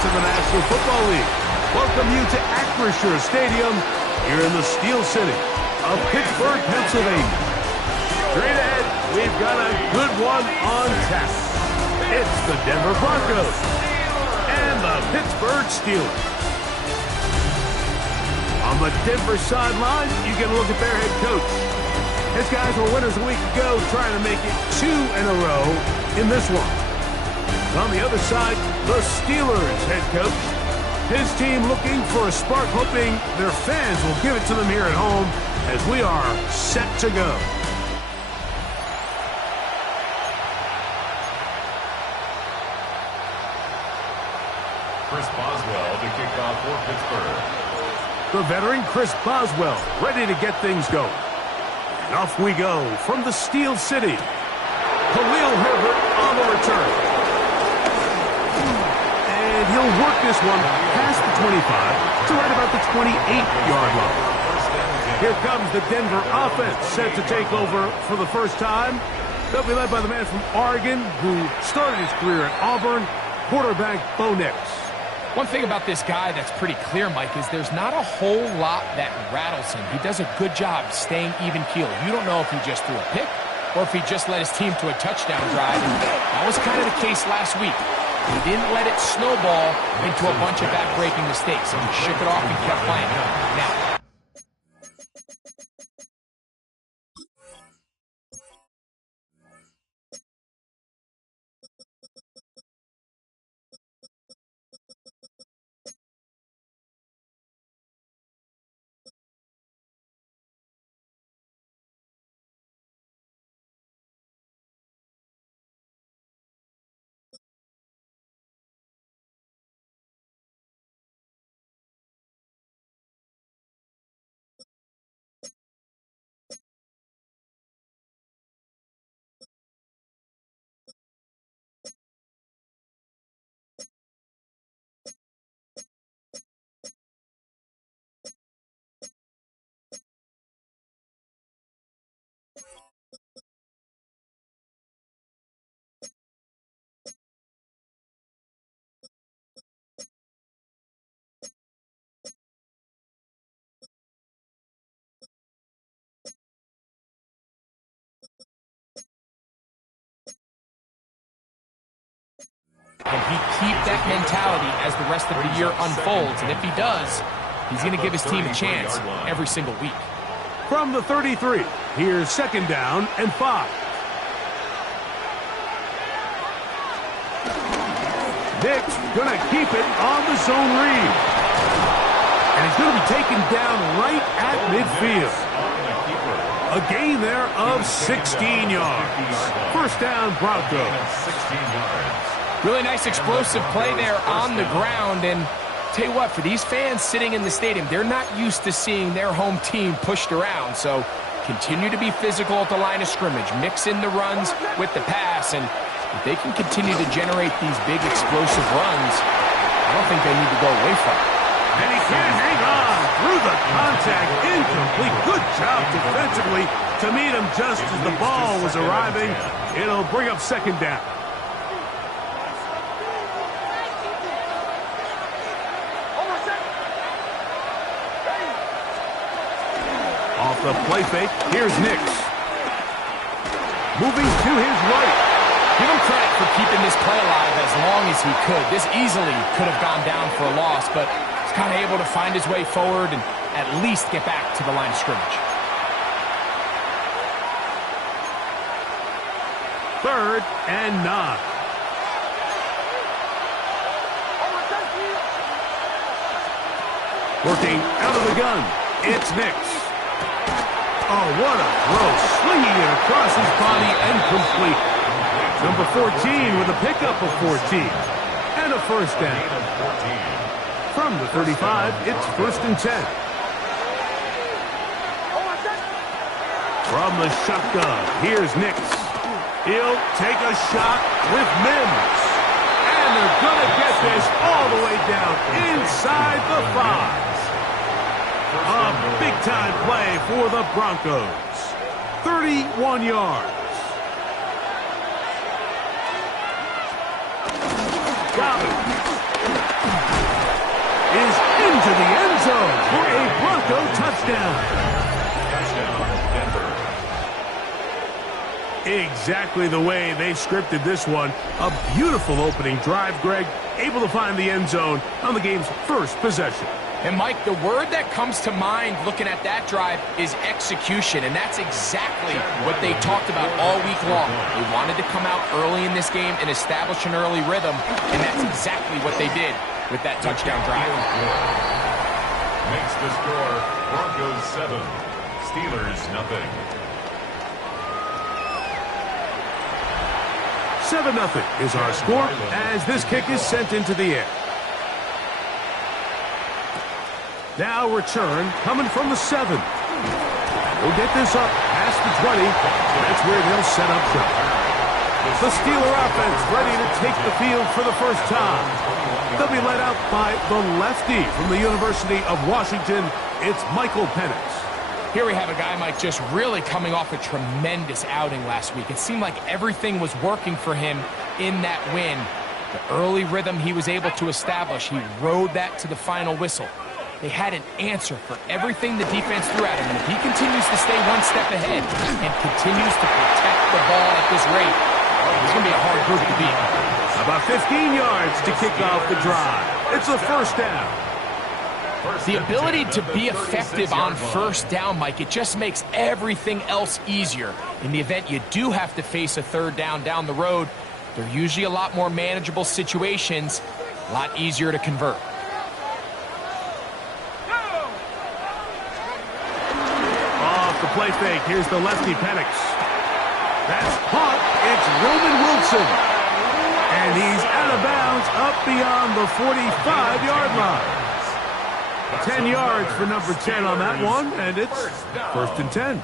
to the National Football League. Welcome you to Acrisure Stadium here in the Steel City of Pittsburgh, Pennsylvania. Straight ahead, we've got a good one on tap. It's the Denver Broncos and the Pittsburgh Steelers. On the Denver sideline, you get a look at their head coach. His guys were winners a week ago, trying to make it 2 in a row in this one. On the other side, the Steelers head coach. His team looking for a spark, hoping their fans will give it to them here at home as we are set to go. Chris Boswell to kick off for Pittsburgh. The veteran Chris Boswell ready to get things going. And off we go from the Steel City. Khalil Herbert on the return. And he'll work this one past the 25 to right about the 28-yard line. Here comes the Denver offense set to take over for the first time. They'll be led by the man from Oregon who started his career at Auburn, quarterback Bo Nix. One thing about this guy that's pretty clear, Mike, is there's not a whole lot that rattles him. He does a good job staying even-keeled. You don't know if he just threw a pick or if he just led his team to a touchdown drive. And that was kind of the case last week. He didn't let it snowball into a bunch of back-breaking mistakes. He shook it off and kept playing. Now, can he keep that mentality as the rest of the year unfolds? And if he does, he's going to give his team a chance every single week. From the 33, here's second down and 5. Nick's going to keep it on the zone read. And he's going to be taken down right at midfield. A gain there of 16 yards. First down, Broncos. 16 yards. Really nice explosive play there on the ground. And tell you what, for these fans sitting in the stadium, they're not used to seeing their home team pushed around. So continue to be physical at the line of scrimmage. Mix in the runs with the pass. And if they can continue to generate these big explosive runs, I don't think they need to go away from it. And he can't hang on through the contact. Incomplete. Good job defensively to meet him just as the ball was arriving. It'll bring up second down. Off the play fake, here's Nix. Moving to his right. Give him credit for keeping this play alive as long as he could. This easily could have gone down for a loss, but he's kind of able to find his way forward and at least get back to the line of scrimmage. Third and 9. Working out of the gun, it's Nix. Oh, what a throw. Slinging it across his body and complete. Number 14 with a pickup of 14. And a first down. From the 35, it's first and 10. From the shotgun, here's Nix. He'll take a shot with Mims. And they're going to get this all the way down inside the 5. A big-time play for the Broncos. 31 yards. Dobbins is into the end zone for a Bronco touchdown. Touchdown, Denver. Exactly the way they scripted this one. A beautiful opening drive, Greg. Able to find the end zone on the game's first possession. And, Mike, the word that comes to mind looking at that drive is execution, and that's exactly what they talked about all week long. They wanted to come out early in this game and establish an early rhythm, and that's exactly what they did with that touchdown drive. Makes the score Broncos 7, Steelers nothing. 7-0 is our score as this kick is sent into the air. Now return coming from the 7. We'll get this up past the 20. That's where they'll set up shop. The Steeler offense ready to take the field for the first time. They'll be led out by the lefty from the University of Washington. It's Michael Penix. Here we have a guy, Mike, just really coming off a tremendous outing last week. It seemed like everything was working for him in that win. The early rhythm he was able to establish, he rode that to the final whistle. They had an answer for everything the defense threw at him. And if he continues to stay one step ahead and continues to protect the ball at this rate, it's going to be a hard group to beat. About 15 yards to kick off the drive. It's a first down. The ability to be effective on first down, Mike, it just makes everything else easier. In the event you do have to face a third down the road, they're usually a lot more manageable situations, a lot easier to convert. Off the play fake, here's the lefty Penix. That's caught. It's Roman Wilson. And he's out of bounds up beyond the 45-yard line. 10 yards for number 10 on that one, and it's first and 10.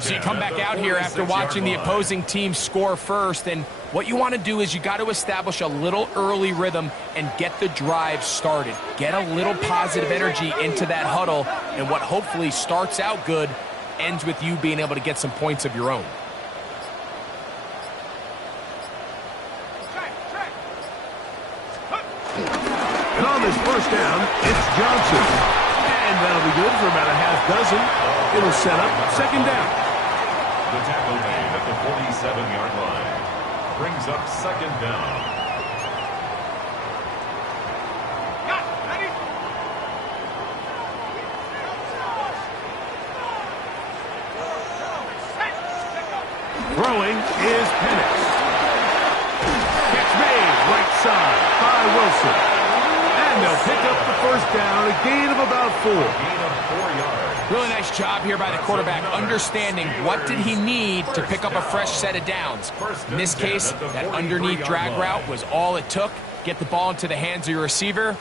So you come back out here after watching the opposing team score first, and what you want to do is you got to establish a little early rhythm and get the drive started. Get a little positive energy into that huddle, and what hopefully starts out good ends with you being able to get some points of your own. And on this first down, it's Johnson. And that'll be good for about a half dozen. It'll set up second down. The tackle made at the 47-yard line brings up second down. Throwing is Penix. Catch made right side by Wilson. And they'll pick up the first down, a gain of about 4. Gain of 4 yards. Really nice job here by the quarterback, understanding what did he need to pick up a fresh set of downs. In this case, that underneath drag route was all it took. Get the ball into the hands of your receiver,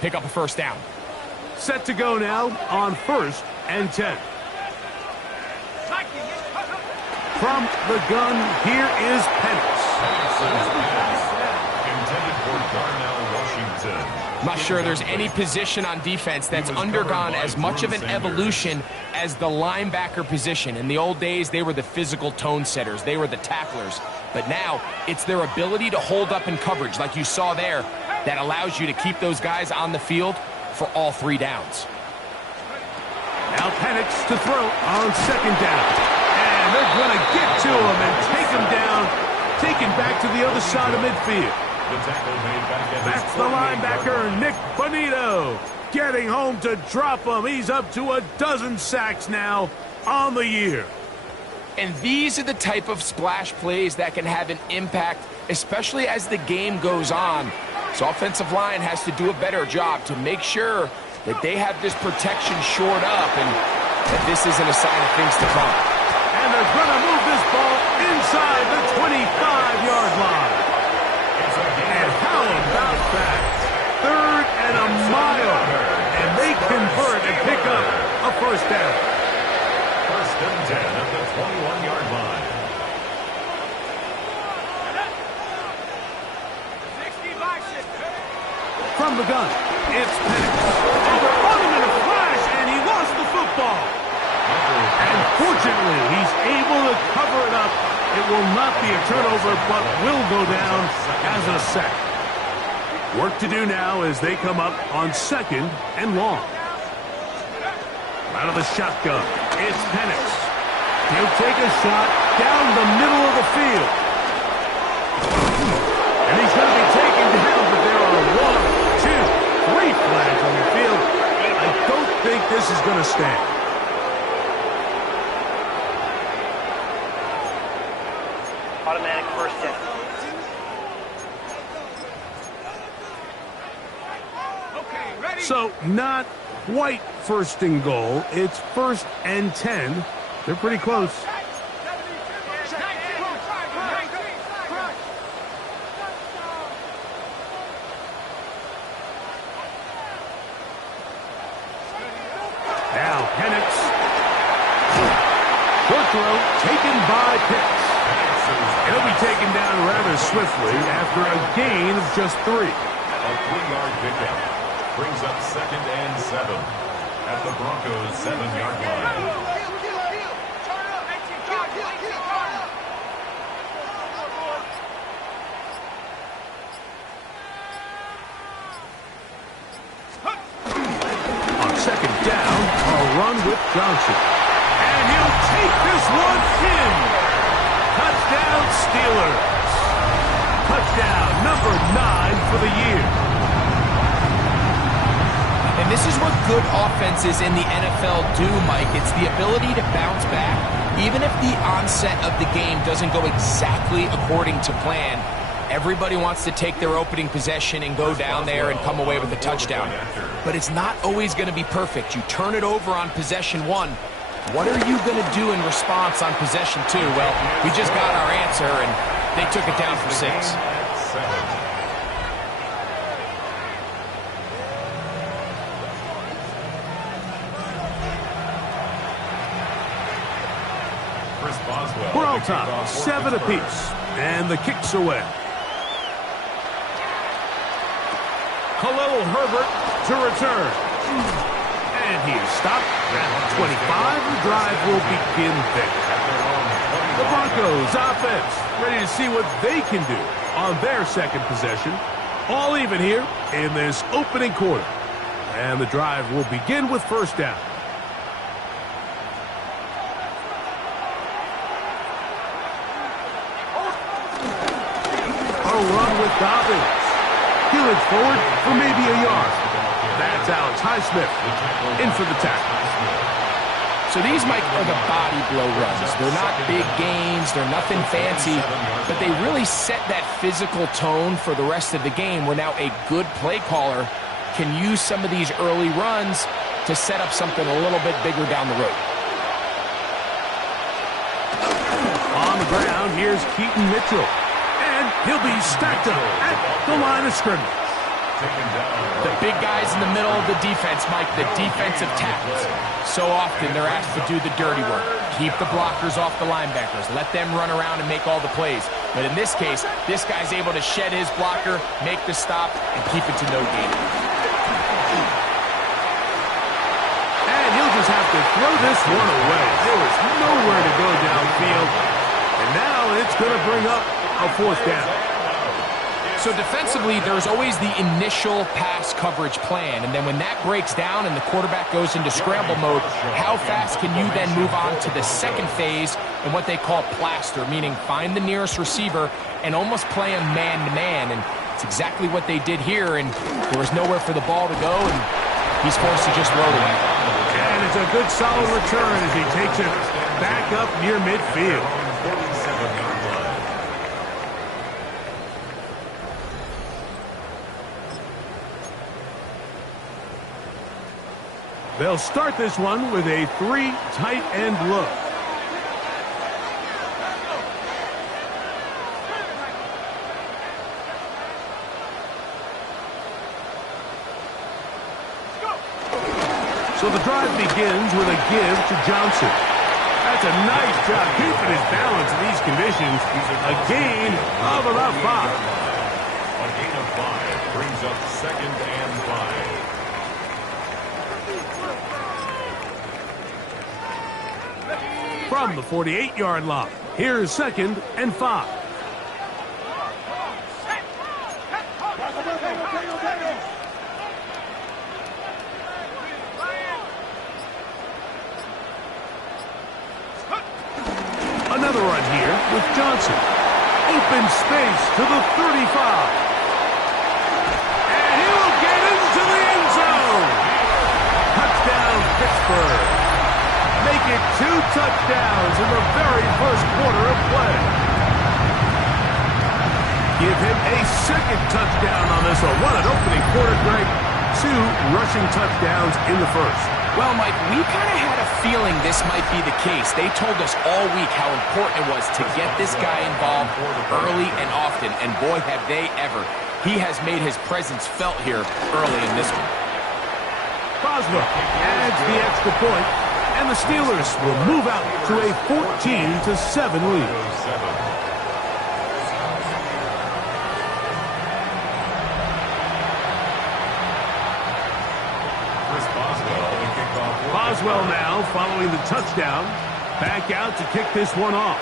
pick up a first down. Set to go now on first and 10. From the gun, here is Penix. Intended for Darnell, Washington. I'm not sure there's any position on defense that's undergone as much of an evolution as the linebacker position. In the old days, they were the physical tone setters. They were the tacklers. But now, it's their ability to hold up in coverage, like you saw there, that allows you to keep those guys on the field for all 3 downs. Now Penix to throw on second down. And they're going to get to him and take him down, taken back to the other side of midfield. The tackle made back at That's the linebacker, Nick Bonito, getting home to drop him. He's up to a dozen sacks now on the year. And these are the type of splash plays that can have an impact, especially as the game goes on. So offensive line has to do a better job to make sure that they have this protection shored up and that this isn't a sign of things to come. And they're going to move this ball inside the 25-yard line. And how about that? 3rd and a mile. And they convert and pick up a first down. First and 10 at the 21-yard line. From the gun, it's Penix. Oh, they're on him in a flash, and he lost the football. And fortunately, he's able to cover it up. It will not be a turnover, but will go down as a sack. Work to do now as they come up on 2nd and long. Out of the shotgun, it's Penix. He'll take a shot down the middle of the field. And he's going to be taken down, but there are 1, 2, 3 flags on the field. I don't think this is going to stand. Automatic first down. So not quite 1st and goal. It's 1st and 10. They're pretty close. Now Penix. Short throw taken by Pitts. He'll be taken down rather swiftly after a gain of just 3. A 3-yard pickup brings up 2nd and 7 at the Broncos' 7-yard line. On 2nd down, a run with Johnson. And he'll take this one in. Touchdown, Steelers. Touchdown number 9 for the year. And this is what good offenses in the NFL do, Mike. It's the ability to bounce back. Even if the onset of the game doesn't go exactly according to plan, everybody wants to take their opening possession and go down there and come away with a touchdown. But it's not always going to be perfect. You turn it over on possession 1. What are you going to do in response on possession 2? Well, we just got our answer, and they took it down for 6. We're on top, 7 apiece, and the kick's away. Khalil Herbert to return. And he is stopped at 25. The drive will begin there. The Broncos offense ready to see what they can do on their 2nd possession. All even here in this opening quarter. And the drive will begin with 1st down. Run with Dobbins. He'll forward for maybe a yard. That's Alex Highsmith in for the tackle. So these, Mike, are the body blow runs. They're not big gains. They're nothing fancy. But they really set that physical tone for the rest of the game where now a good play caller can use some of these early runs to set up something a little bit bigger down the road. On the ground, here's Keaton Mitchell. He'll be stacked up at the line of scrimmage. The big guys in the middle of the defense, Mike, the defensive tackles. So often they're asked to do the dirty work. Keep the blockers off the linebackers. Let them run around and make all the plays. But in this case, this guy's able to shed his blocker, make the stop, and keep it to no gain. And he'll just have to throw this one away. There was nowhere to go downfield. And now it's going to bring up a 4th down. So defensively, there's always the initial pass coverage plan, and then when that breaks down and the quarterback goes into scramble mode, how fast can you then move on to the 2nd phase and what they call plaster, meaning find the nearest receiver and almost play him man-to-man, and it's exactly what they did here, and there was nowhere for the ball to go, and he's forced to just roll it. And it's a good solid return as he takes it back up near midfield. They'll start this one with a 3 tight end look. So the drive begins with a give to Johnson. That's a nice job keeping his balance in these conditions. A gain of about 5. A gain of 5 brings up 2nd and 5. From the 48-yard line, here's 2nd and 5. Another run here with Johnson. Open space to the 35. And he'll get into the end zone. Touchdown, Pittsburgh. Make it 2 touchdowns in the very first quarter of play. Give him a second touchdown on this one. What an opening quarter, Greg. 2 rushing touchdowns in the first. Well, Mike, we kind of had a feeling this might be the case. They told us all week how important it was to get this guy involved early and often, and boy, have they ever. He has made his presence felt here early in this one. Boswell adds the extra point, and the Steelers will move out to a 14-7 lead. Boswell now following the touchdown. Back out to kick this one off.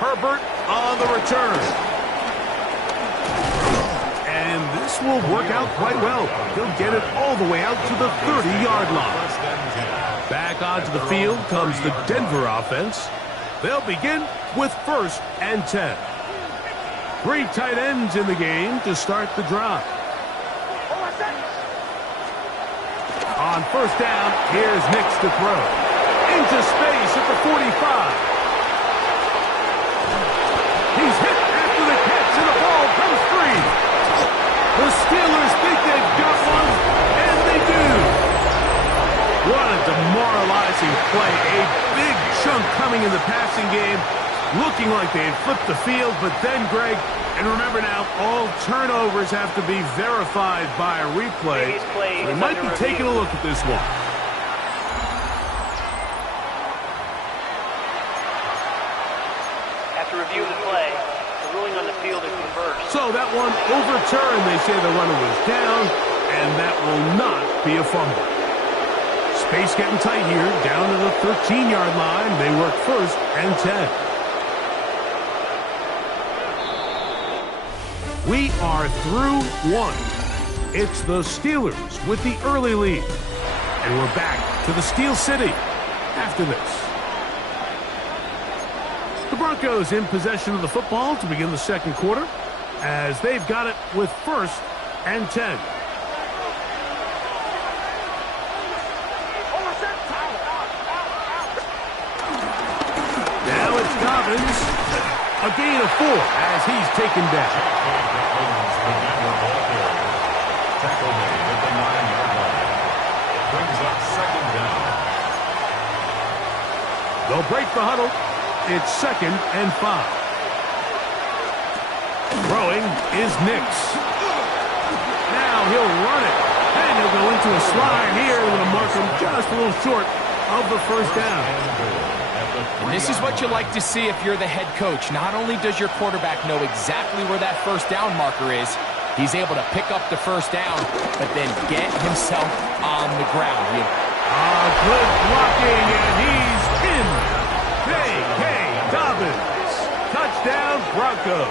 Herbert on the return. And this will work out quite well. He'll get it all the way out to the 30-yard line. Back onto the field comes the Denver offense. They'll begin with 1st and 10. 3 tight ends in the game to start the drive. On 1st down, here's Nix to throw. Into space at the 45. He's hit after the catch, and the ball comes free. The Steelers think they've got one, and they do. What a demoralizing play. A big chunk coming in the passing game. Looking like they had flipped the field, but then, Greg, and remember now, all turnovers have to be verified by a replay. We might be taking a look at this one. After reviewing the play, the ruling on the field is reversed. So that one overturned. They say the runner was down, and that will not be a fumble. Space getting tight here, down to the 13-yard line. They work 1st and 10. We are through 1. It's the Steelers with the early lead. And we're back to the Steel City after this. The Broncos in possession of the football to begin the second quarter as they've got it with 1st and 10. Now it's Dobbins. A gain of 4 as he's taken down. Tackle made at the 9-yard line. Brings up 2nd down. They'll break the huddle. It's 2nd and 5. Throwing is Nix. Now he'll run it. And he'll go into a slide here. Going to mark him just a little short of the 1st down. And this is what you like to see if you're the head coach. Not only does your quarterback know exactly where that 1st down marker is, he's able to pick up the 1st down, but then get himself on the ground. Good blocking, and he's in. J.K. Dobbins. Touchdown, Broncos.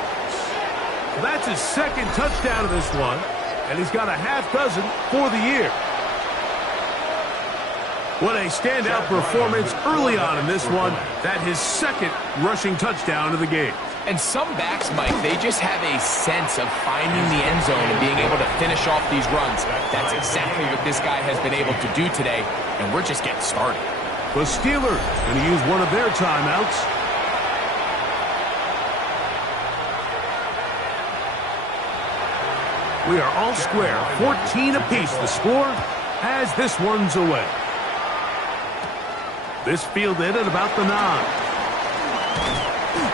So that's his 2nd touchdown of this one, and he's got a half dozen for the year. What a standout performance early on in this one. That his 2nd rushing touchdown of the game. And some backs, Mike, they just have a sense of finding the end zone and being able to finish off these runs. That's exactly what this guy has been able to do today, and we're just getting started. The Steelers going to use one of their timeouts. We are all square, 14 apiece the score as this one's away. This fielded at about the 9.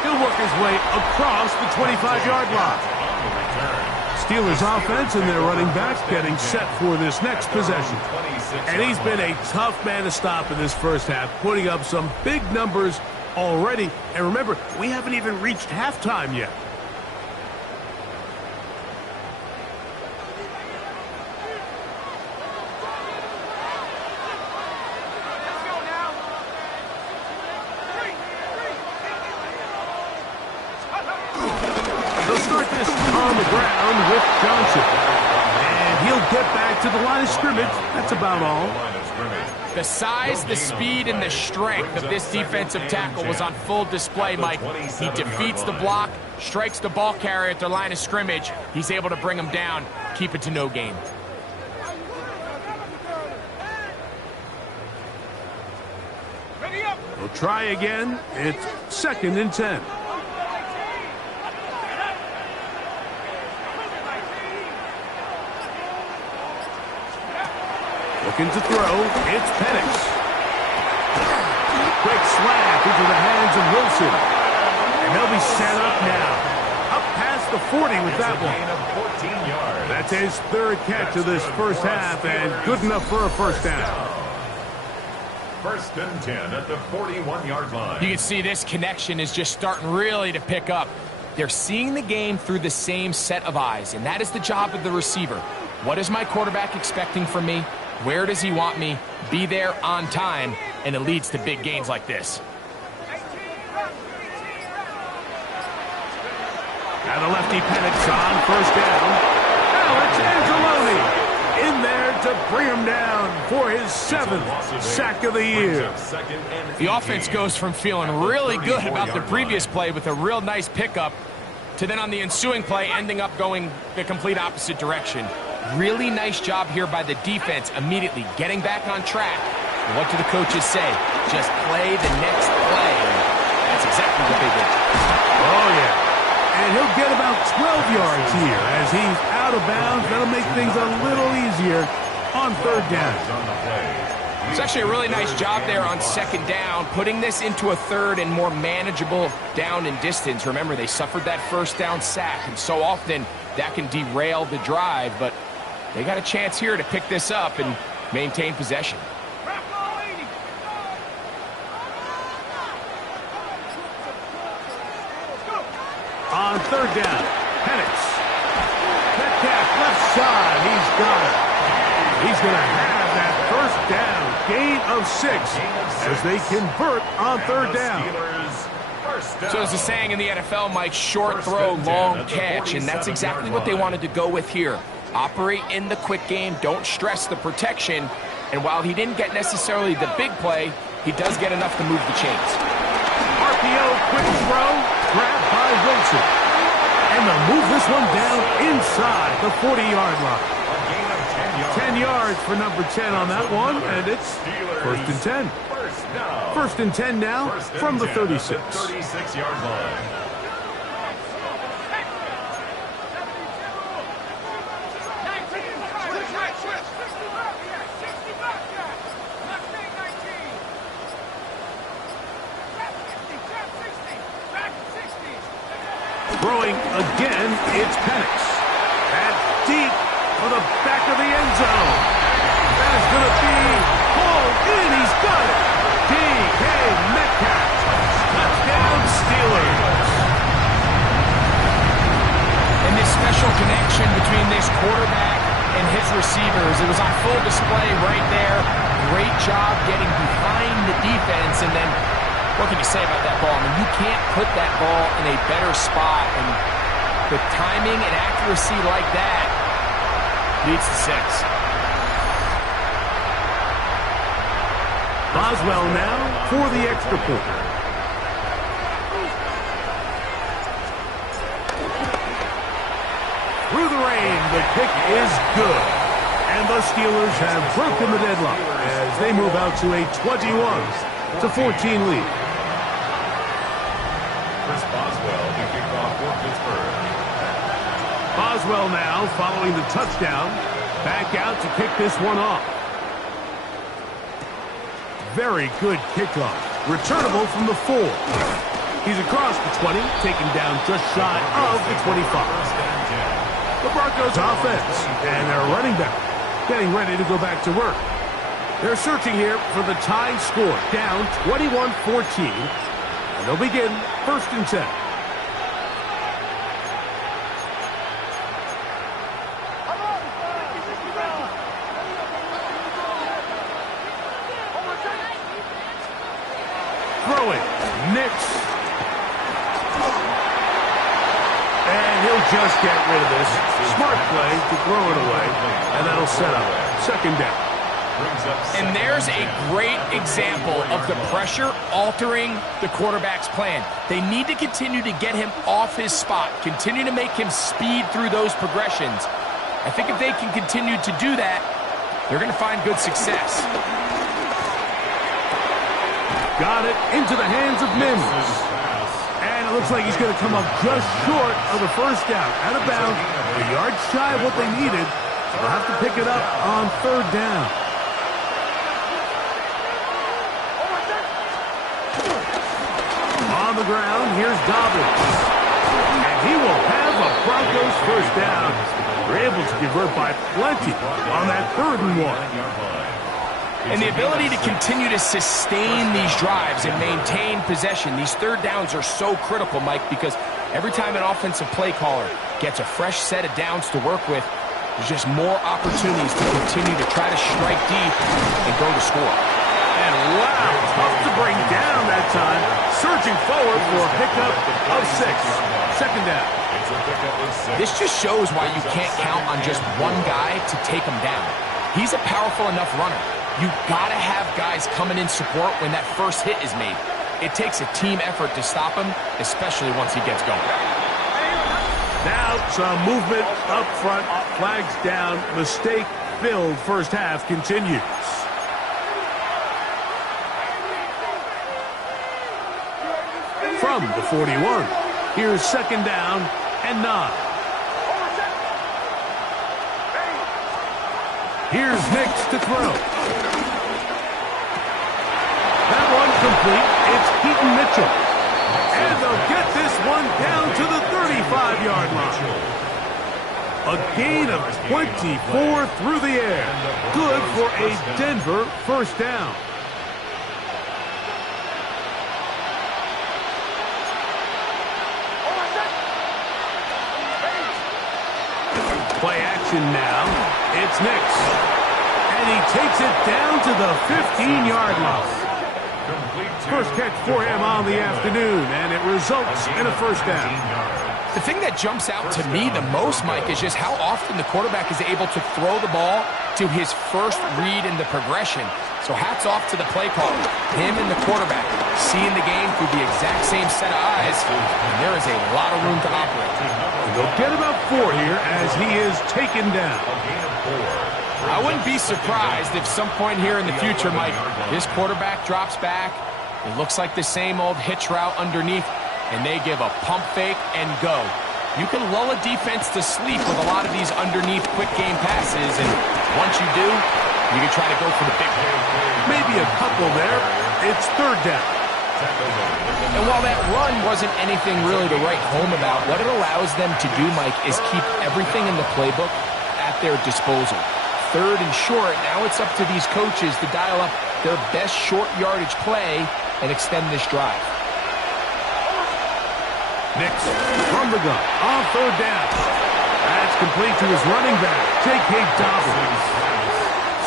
He'll work his way across the 25-yard line. Steelers offense and their running backs getting set for this next possession. And he's been a tough man to stop in this first half, putting up some big numbers already. And remember, we haven't even reached halftime yet. On the ground with Johnson. And he'll get back to the line of scrimmage. That's about all. The size, the speed, and the strength of this defensive tackle was on full display, Mike. He defeats the block, strikes the ball carrier at their line of scrimmage. He's able to bring him down, keep it to no gain. We'll try again. It's 2nd and 10. Looking to throw. It's Penix. Quick slap into the hands of Wilson. And they'll be set up now. Up past the 40 with that one. 14 yards. That's his 3rd catch of this first half, and good enough for a first down. 1st and 10 at the 41-yard line. You can see this connection is just starting really to pick up. They're seeing the game through the same set of eyes, and that is the job of the receiver. What is my quarterback expecting from me? Where does he want me? Be there on time, and it leads to big gains like this. Now the lefty Penix on first down. Now it's Angeloni in there to bring him down for his 7th sack of the year. The offense goes from feeling really good about the previous play with a real nice pickup to then on the ensuing play ending up going the complete opposite direction. Really nice job here by the defense immediately getting back on track. And what do the coaches say? Just play the next play. That's exactly what they did. Oh, yeah. And he'll get about 12 yards here as he's out of bounds. That'll make things a little easier on 3rd down. It's actually a really nice job there on 2nd down, putting this into a 3rd and more manageable down and distance. Remember, they suffered that first down sack, and so often that can derail the drive, but they got a chance here to pick this up and maintain possession. On 3rd down, Penix. Metcalf left side. He's got it. He's going to have that first down. Gain of 6 as they convert on 3rd down. So as the saying in the NFL, Mike, short throw, long catch, and that's exactly what they wanted to go with here. Operate in the quick game, don't stress the protection, and while he didn't get necessarily the big play, he does get enough to move the chains. RPO, quick throw, grabbed by Wilson. And they'll move this one down inside the 40-yard line. 10 yards for number 10 on that one, and it's 1st and 10. 1st and 10 now from the 36. 36-yard line. Throwing again, it's Penix. That's deep for the back of the end zone. That is going to be pulled in. He's got it. DK Metcalf. Touchdown Steelers. And this special connection between this quarterback and his receivers, it was on full display right there. Great job getting behind the defense, and then what can you say about that ball? I mean, you can't put that ball in a better spot, and with timing and accuracy like that, leads to 6. Boswell now for the extra point. Through the rain, the kick is good. And the Steelers have broken the deadlock as they move out to a 21-14 lead. Boswell to kick off for Pittsburgh. Boswell now following the touchdown. Back out to kick this one off. Very good kickoff. Returnable from the 4. He's across the 20, taken down just shy of the 25. The Broncos offense and their running back getting ready to go back to work. They're searching here for the tie score, down 21-14. And they'll begin 1st and 10. Throwing, Nix. And he'll just get rid of this. Smart play to throw it away. And that'll set up 2nd down. And there's a great example of the pressure altering the quarterback's plan. They need to continue to get him off his spot, continue to make him speed through those progressions. I think if they can continue to do that, they're going to find good success. Got it into the hands of Mims. And it looks like he's going to come up just short of the first down. Out of bounds, a yard shy of what they needed. They'll have to pick it up on third down. On the ground, here's Dobbins. And he will have a Broncos first down. They're able to convert by plenty on that 3rd and 1. And the ability to continue to sustain these drives and maintain possession, these third downs are so critical, Mike, because every time an offensive play caller gets a fresh set of downs to work with, there's just more opportunities to continue to try to strike deep and go to score. And wow, tough to bring down that time. Surging forward for a pickup of 6. Second down. This just shows why you can't count on just one guy to take him down. He's a powerful enough runner. You've got to have guys coming in support when that first hit is made. It takes a team effort to stop him, especially once he gets going. Now some movement up front, flags down, mistake-filled first half continues. From the 41, here's second down and 9. Here's Nix to throw. That one complete. It's Keaton Mitchell. And they'll get this one down to the 35-yard line. A gain of 24 through the air. Good for a Denver first down. Play action now. It's Nix. And he takes it down to the 15-yard line. First catch for him on the afternoon, and it results in a first down. The thing that jumps out to me the most, Mike, is just how often the quarterback is able to throw the ball to his first read in the progression. So hats off to the play caller. Him and the quarterback seeing the game through the exact same set of eyes, and there is a lot of room to operate. They'll get about 4 here as he is taken down. I wouldn't be surprised if some point here in the future, Mike, this quarterback drops back. It looks like the same old hitch route underneath, and they give a pump fake and go. You can lull a defense to sleep with a lot of these underneath quick game passes, and once you do, you can try to go for the big one. Maybe a couple there. It's third down. And while that run wasn't anything really to write home about, what it allows them to do, Mike, is keep everything in the playbook at their disposal. Third and short, now it's up to these coaches to dial up their best short yardage play and extend this drive. Nix from the gun on third down. That's complete to his running back, J.K. Dobbins.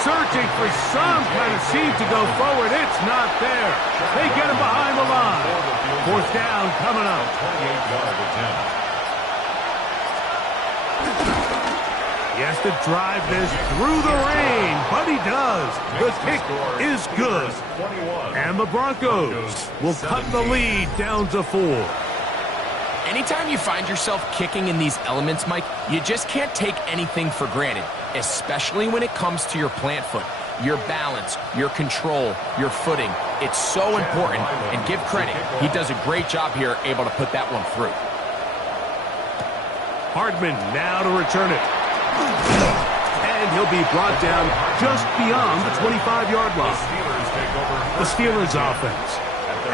Searching for some kind of seam to go forward. It's not there. They get him behind the line. Fourth down coming up. 28-yard attempt. He has to drive this through the rain, but he does. The kick is good. And the Broncos will cut the lead down to 4. Anytime you find yourself kicking in these elements, Mike, you just can't take anything for granted, especially when it comes to your plant foot, your balance, your control, your footing. It's so important, and give credit. He does a great job here, able to put that one through. Hardman now to return it. And he'll be brought down just beyond the 25-yard line. The Steelers offense.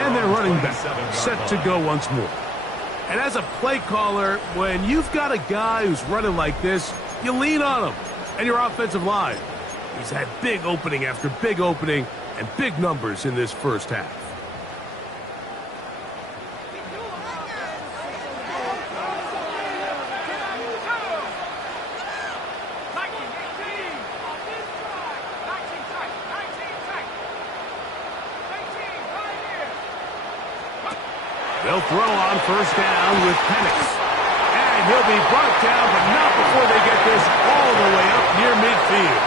And their running back set to go once more. And as a play caller, when you've got a guy who's running like this, you lean on him and your offensive line. He's had big opening after big opening and big numbers in this first half. They'll throw on first down with Penix. And he'll be brought down, but not before they get this all the way up near midfield.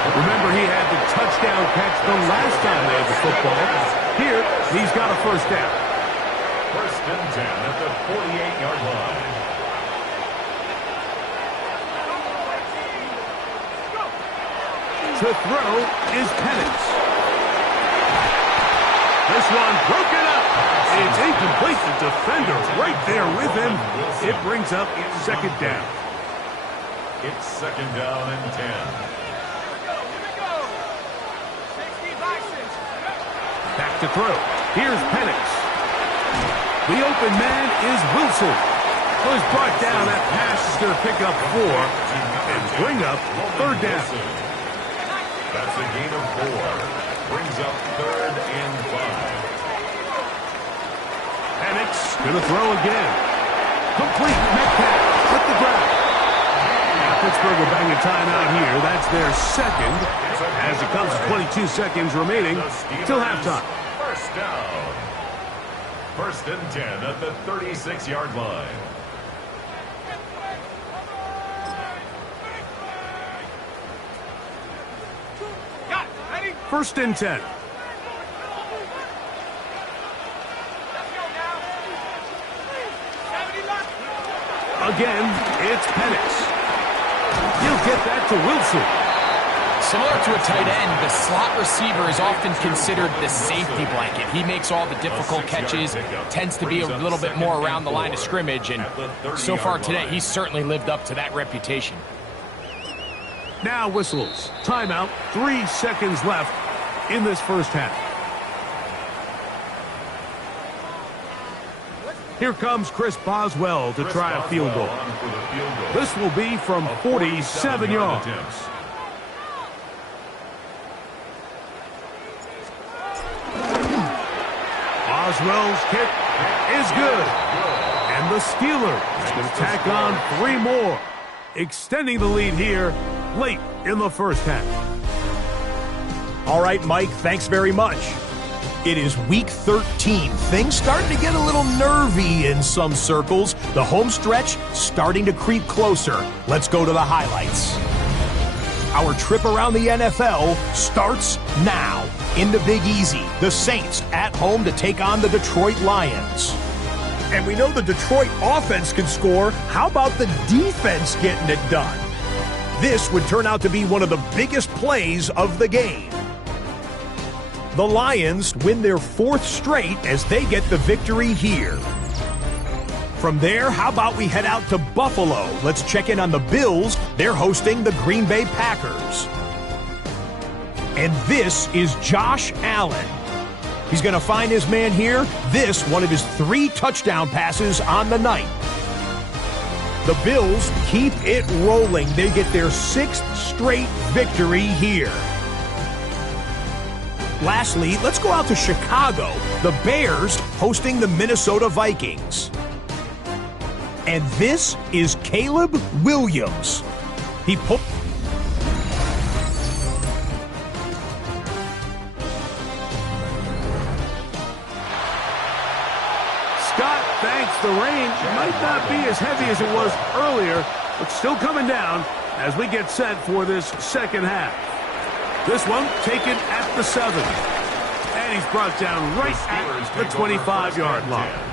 Remember, he had the touchdown catch the last time they had the football. Here, he's got a first down. First and 10 at the 48-yard line. To throw is Penix. This one broken up. It's incomplete. The defender right there with him. It brings up second down. It's second down and 10. Back to throw. Here's Penix. The open man is Wilson. Who's brought down. That pass is going to pick up 4 and bring up third down. That's a gain of 4. Brings up third and 5. Penix going to throw again. Complete. Metcalf with the grab. Now Pittsburgh will bang a timeout here. That's their second as it comes to 22 seconds remaining till halftime. First down. First and 10 at the 36-yard line. First and 10. Again, it's Penix. He'll get that to Wilson. Similar to a tight end, the slot receiver is often considered the safety blanket. He makes all the difficult catches, tends to be a little bit more around the line of scrimmage, and so far today, he's certainly lived up to that reputation. Now whistles. Timeout. 3 seconds left in this first half. Here comes Chris Boswell to try a field goal. This will be from 47 yards. Boswell's kick is good. And the Steelers is going to tack on 3 more, extending the lead here late in the first half. All right, Mike, thanks very much. It is week 13. Things starting to get a little nervy in some circles. The home stretch starting to creep closer. Let's go to the highlights. Our trip around the NFL starts now. Into Big Easy, the Saints at home to take on the Detroit Lions. And we know the Detroit offense can score. How about the defense getting it done? This would turn out to be one of the biggest plays of the game. The Lions win their 4th straight as they get the victory here. From there, how about we head out to Buffalo? Let's check in on the Bills. They're hosting the Green Bay Packers. And this is Josh Allen. He's going to find his man here. This, one of his 3 touchdown passes on the night. The Bills keep it rolling. They get their 6th straight victory here. Lastly, let's go out to Chicago. The Bears hosting the Minnesota Vikings. And this is Caleb Williams. He pulled... Scott thanks the rain. It might not be as heavy as it was earlier, but still coming down as we get set for this second half. This one taken at the 7. And he's brought down right at the 25-yard line.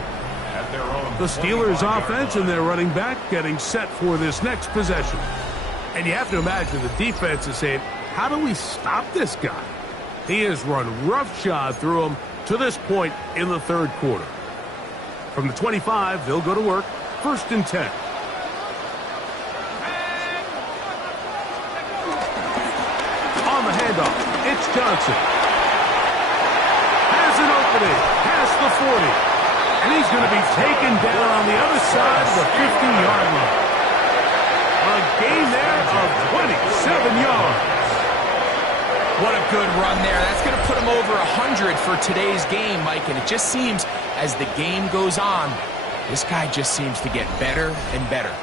The Steelers offense and their running back getting set for this next possession. And you have to imagine the defense is saying, how do we stop this guy? He has run roughshod through him to this point in the 3rd quarter. From the 25, they'll go to work. First and 10. On the handoff, it's Johnson. Has an opening past the 40. And he's going to be taken down on the other side of the 50-yard line. A gain there of 27 yards. What a good run there. That's going to put him over 100 for today's game, Mike. And it just seems as the game goes on, this guy just seems to get better and better.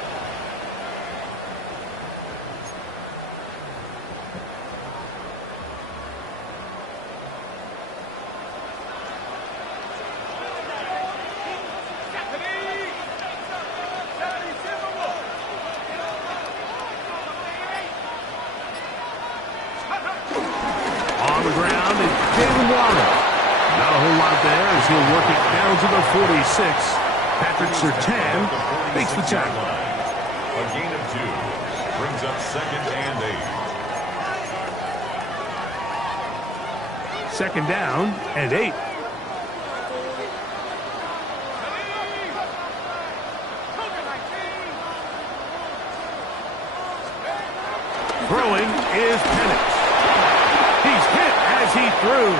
Jalen Warren. Not a whole lot there as he'll work it down to the 46. Patrick Surtain makes the tackle. A gain of 2 brings up 2nd and 8. Second down and 8. Throwing is Penix. He's hit as he threw.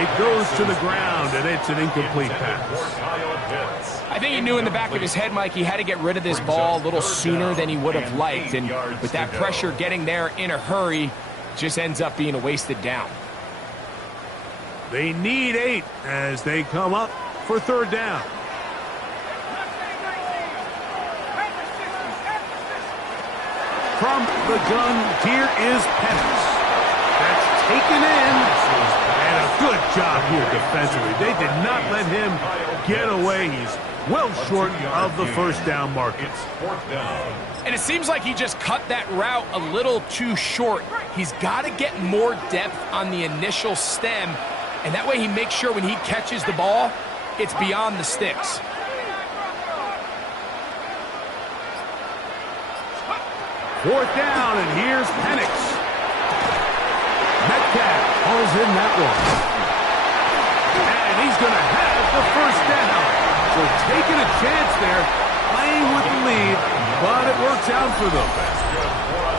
It goes to the ground, and it's an incomplete pass. I think he knew in the back of his head, Mike, he had to get rid of this ball a little sooner than he would have liked. And with that pressure getting there in a hurry, just ends up being a wasted down. They need 8 as they come up for third down. From the gun, here is Penix. That's taken in. And a good job here defensively. They did not let him get away. He's well short of the first down marker. And it seems like he just cut that route a little too short. He's got to get more depth on the initial stem, and that way he makes sure when he catches the ball, it's beyond the sticks. Fourth down, and here's Penix. Metcalf hauls in that one. And he's going to have the first down. So taking a chance there, playing with the lead, but it works out for them.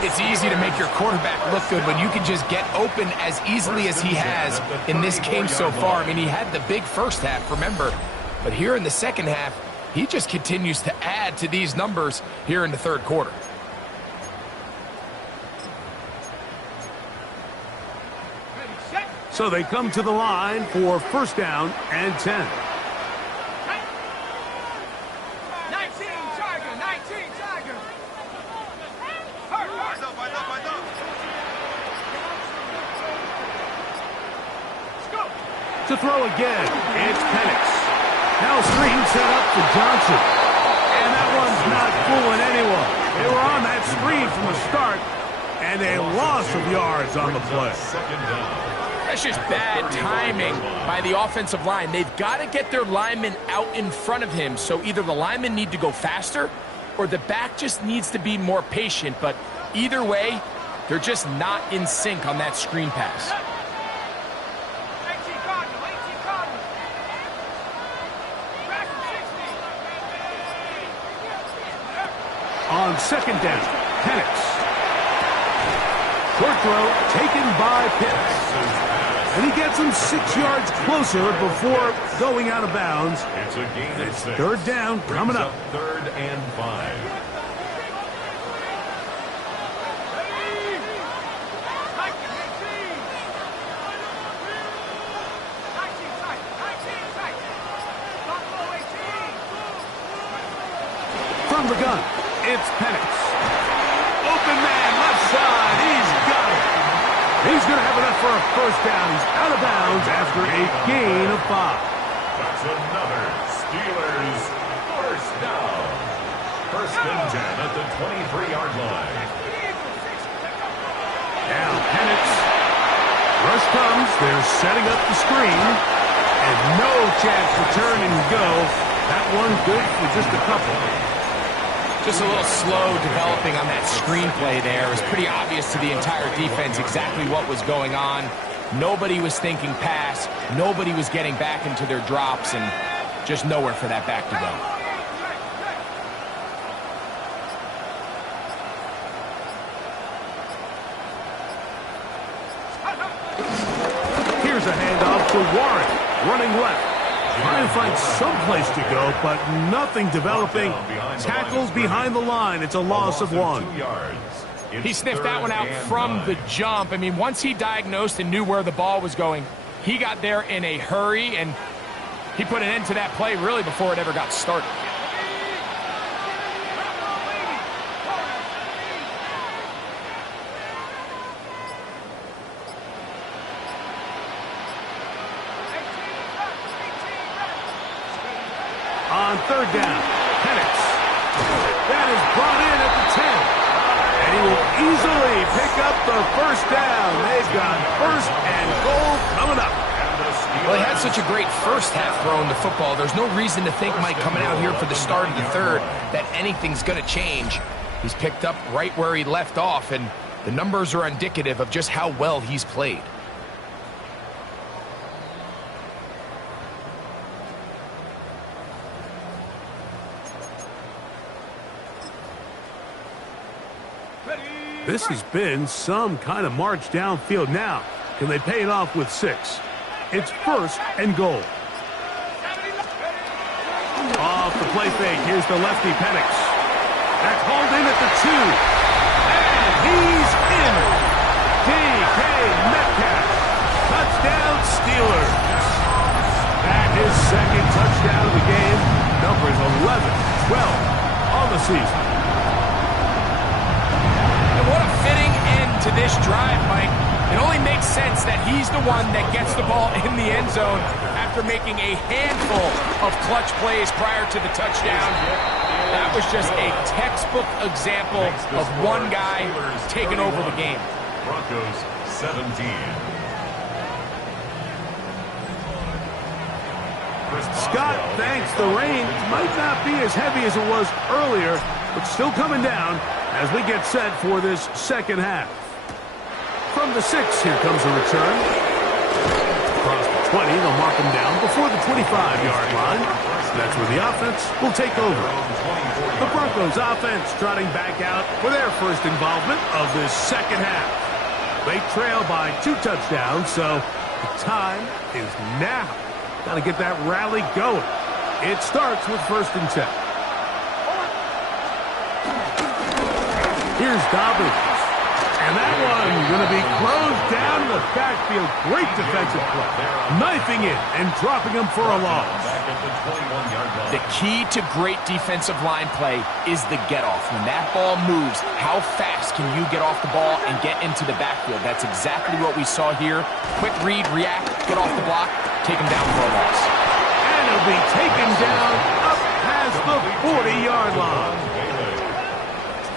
It's easy to make your quarterback look good when you can just get open as easily as he has in this game so far. I mean, he had the big first half, remember. But here in the second half, he just continues to add to these numbers here in the third quarter. So they come to the line for first down and 10. 19 Tiger, 19 Tiger. To throw again, it's Penix. Now screen set up for Johnson. And that one's not fooling anyone. They were on that screen from the start, and a loss of yards on the play. That's just bad timing by the offensive line. They've got to get their linemen out in front of him, so either the linemen need to go faster or the back just needs to be more patient. But either way, they're just not in sync on that screen pass. On second down, Penix. Short throw taken by Pitts. And he gets him 6 yards closer before going out of bounds. It's a gain of 6. Third down coming up. Third and 5. From the gun, it's Penix. Open man, left side. He's got it. He's going to have enough for a first down. He's out of bounds after a gain of 5. That's another Steelers first down. First and 10 at the 23-yard line. Now Penix. Rush comes. They're setting up the screen. And no chance to turn and go. That one good for just a couple. Just a little slow developing on that screenplay there. It was pretty obvious to the entire defense exactly what was going on. Nobody was thinking pass. Nobody was getting back into their drops, and just nowhere for that back to go. Here's a handoff to Warren, running left. Trying to find some place to go, but nothing developing. Tackles behind the line. It's a loss of 1. 2 yards. He sniffed that one out from the jump. I mean, once he diagnosed and knew where the ball was going, he got there in a hurry, and he put an end to that play really before it ever got started. On third down, Penix. That is brought in at the 10. And he will easily pick up the first down. They've got first and goal coming up. had such a great first half throwing the football. There's no reason to think, Mike, coming out here for the start of the third, that anything's going to change. He's picked up right where he left off, and the numbers are indicative of just how well he's played. This has been some kind of march downfield now. Can they pay it off with 6? It's 1st and goal. Off the play fake, here's the lefty Penix. That's hauled in at the 2. And he's in. DK Metcalf. Touchdown Steelers. That is second touchdown of the game. Numbers 11, 12 on the season. What a fitting end to this drive, Mike. It only makes sense that he's the one that gets the ball in the end zone after making a handful of clutch plays prior to the touchdown. That was just a textbook example of one guy taking over the game. Broncos 17. Scott thanks the rain. Might not be as heavy as it was earlier, but still coming down as we get set for this second half. From the 6, here comes a return. Across the 20, they'll mark him down before the 25-yard line. That's where the offense will take over. The Broncos offense trotting back out for their first involvement of this second half. They trail by 2 touchdowns, so the time is now. Got to get that rally going. It starts with 1st and 10. Here's Dobbins. And that one going to be closed down in the backfield. Great defensive play. Knifing it and dropping him for a loss. The key to great defensive line play is the get-off. When that ball moves, how fast can you get off the ball and get into the backfield? That's exactly what we saw here. Quick read, react, get off the block, take him down for a loss. And he'll be taken down up past the 40-yard line.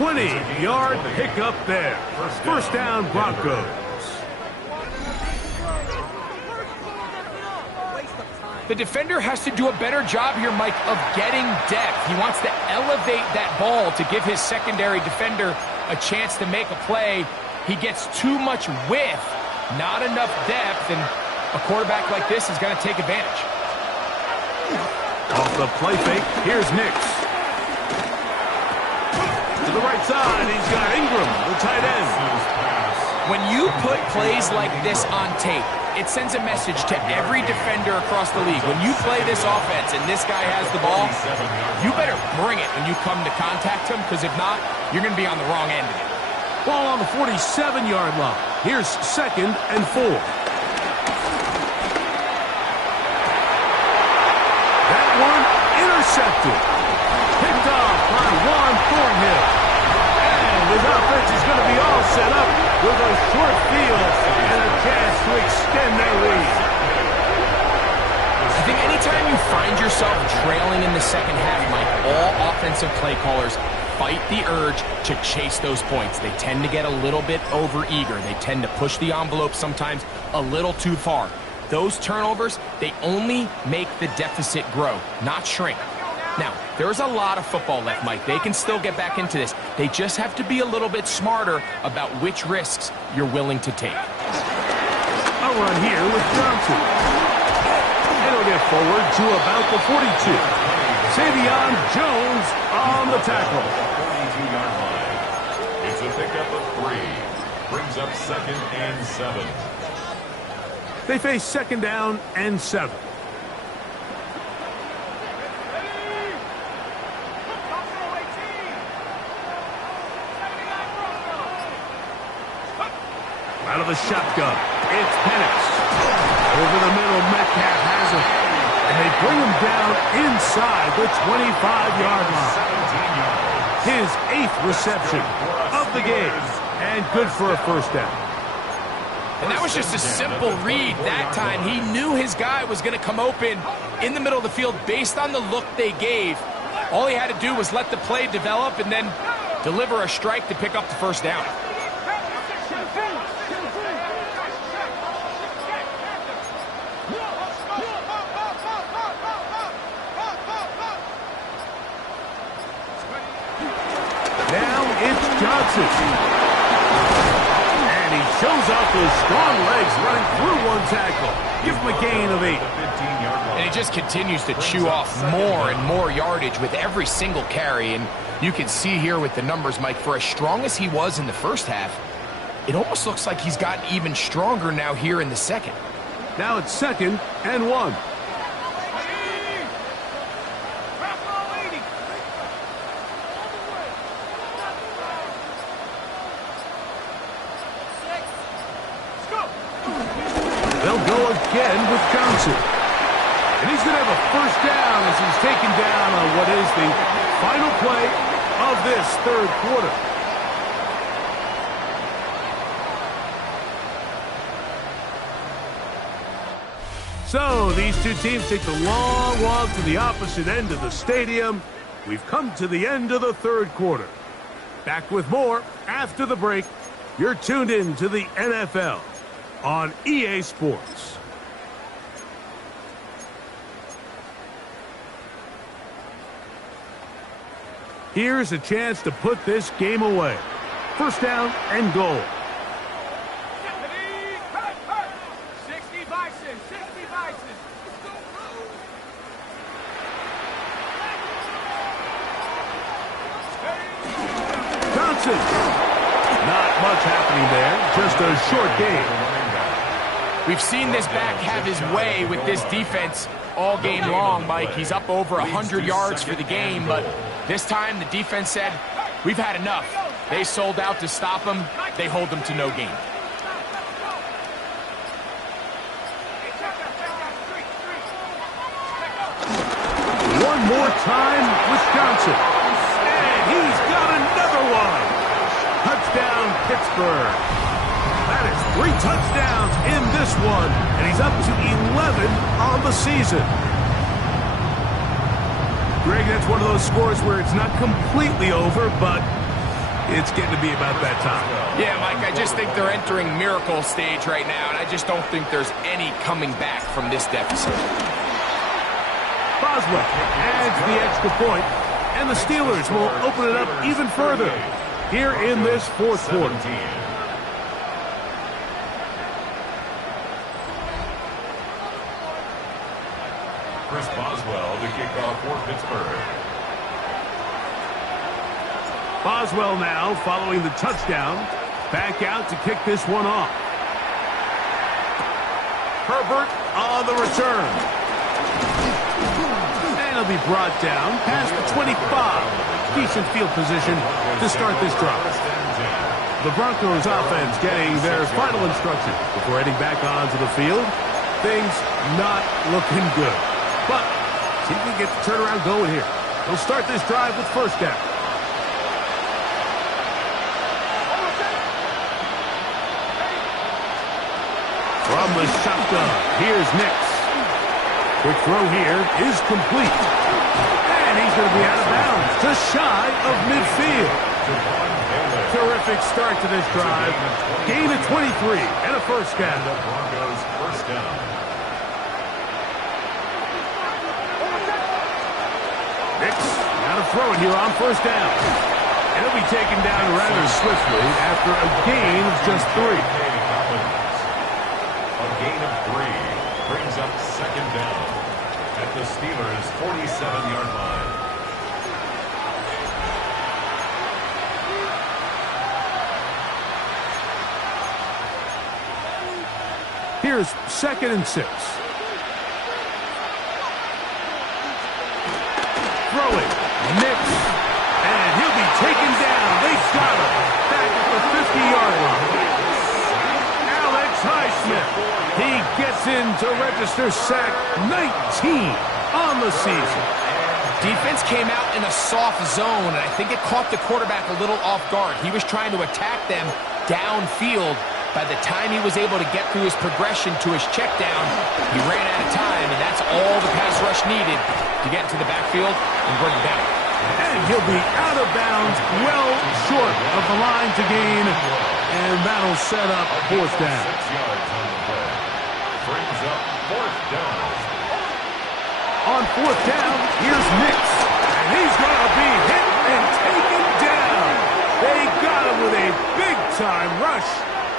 20-yard pickup there. First down, Broncos. The defender has to do a better job here, Mike, of getting depth. He wants to elevate that ball to give his secondary defender a chance to make a play. He gets too much width, not enough depth, and a quarterback like this is going to take advantage. Off the play fake, here's Nix. To the right side, he's got Ingram, the tight end. When you put plays like this on tape, it sends a message to every defender across the league. When you play this offense and this guy has the ball, you better bring it when you come to contact him, because if not, you're going to be on the wrong end of it. Ball on the 47-yard line. Here's 2nd and 4. That one intercepted. Picked off by Juan Thornhill. And his offense is going to be all set up with a short field and a chance to extend their lead. I think anytime you find yourself trailing in the second half, Mike, all offensive play callers fight the urge to chase those points. They tend to get a little bit over-eager. They tend to push the envelope sometimes a little too far. Those turnovers, they only make the deficit grow, not shrink. Now, there's a lot of football left, Mike. They can still get back into this. They just have to be a little bit smarter about which risks you're willing to take. A run here with Johnson. It'll get forward to about the 42. Savion Jones on the tackle. 42-yard line. It's a pickup of 3. Brings up 2nd and 7. They face 2nd down and 7. Out of the shotgun, it's Penix. Over the middle, Metcalf has it. And they bring him down inside the 25-yard line. His 8th reception of the game. And good for a first down. And that was just a simple read that time. He knew his guy was going to come open in the middle of the field based on the look they gave. All he had to do was let the play develop and then deliver a strike to pick up the first down. Johnson. And he shows off those strong legs running through one tackle. Give him a gain of 8. And he just continues to chew off more and more yardage with every single carry. And you can see here with the numbers, Mike, for as strong as he was in the first half, it almost looks like he's gotten even stronger now here in the second. Now it's 2nd and 1. They'll go again with Johnson. And he's going to have a first down as he's taken down on what is the final play of this third quarter. So these two teams take the long walk to the opposite end of the stadium. We've come to the end of the third quarter. Back with more after the break. You're tuned in to the NFL on EA Sports. Here's a chance to put this game away. First down and goal. 60 Bison, 60 Bison. Johnson. Not much happening there. Just a short game. We've seen this back have his way with this defense all game long, Mike. He's up over 100 yards for the game, but this time the defense said, we've had enough. They sold out to stop him. They hold him to no gain. One more time with Johnson. And he's got another one. Touchdown, Pittsburgh. That is 3 touchdowns in this one, and he's up to 11 on the season. Greg, that's one of those scores where it's not completely over, but it's getting to be about that time. Yeah, Mike, I just think they're entering miracle stage right now, and I just don't think there's any coming back from this deficit. Boswell adds the extra point, and the Steelers will open it up even further here in this fourth quarter. Chris Boswell to kick off for Pittsburgh. Boswell now following the touchdown. Back out to kick this one off. Herbert on the return. And he'll be brought down past the 25. Decent field position to start this drive. The Broncos offense getting their final instruction before heading back onto the field. Things not looking good. But see if we can get the turnaround going here. They'll start this drive with first down. From the shotgun, here's Nix. Quick throw here is complete. And he's going to be out of bounds, just shy of midfield. Terrific start to this drive. Gain of 23 and a first down. The Broncos first down. Nix now to throw it here on first down. And he'll be taken down rather swiftly after a gain of just 3. A gain of 3 brings up second down at the Steelers' 47-yard line. Here's 2nd and 6. Throwing. Nix. And he'll be taken down. They got him. Back at the 50-yard line. Alex Highsmith. He gets in to register sack 19 on the season. Defense came out in a soft zone, and I think it caught the quarterback a little off guard. He was trying to attack them downfield. By the time he was able to get through his progression to his check down, he ran out of time, and that's all the pass rush needed to get into the backfield and bring him down. And he'll be out of bounds, well short of the line to gain, and that'll set up fourth down. 6 yards on the play. Brings up fourth down. On fourth down, here's Nix, and he's going to be hit and taken down. They got with a big-time rush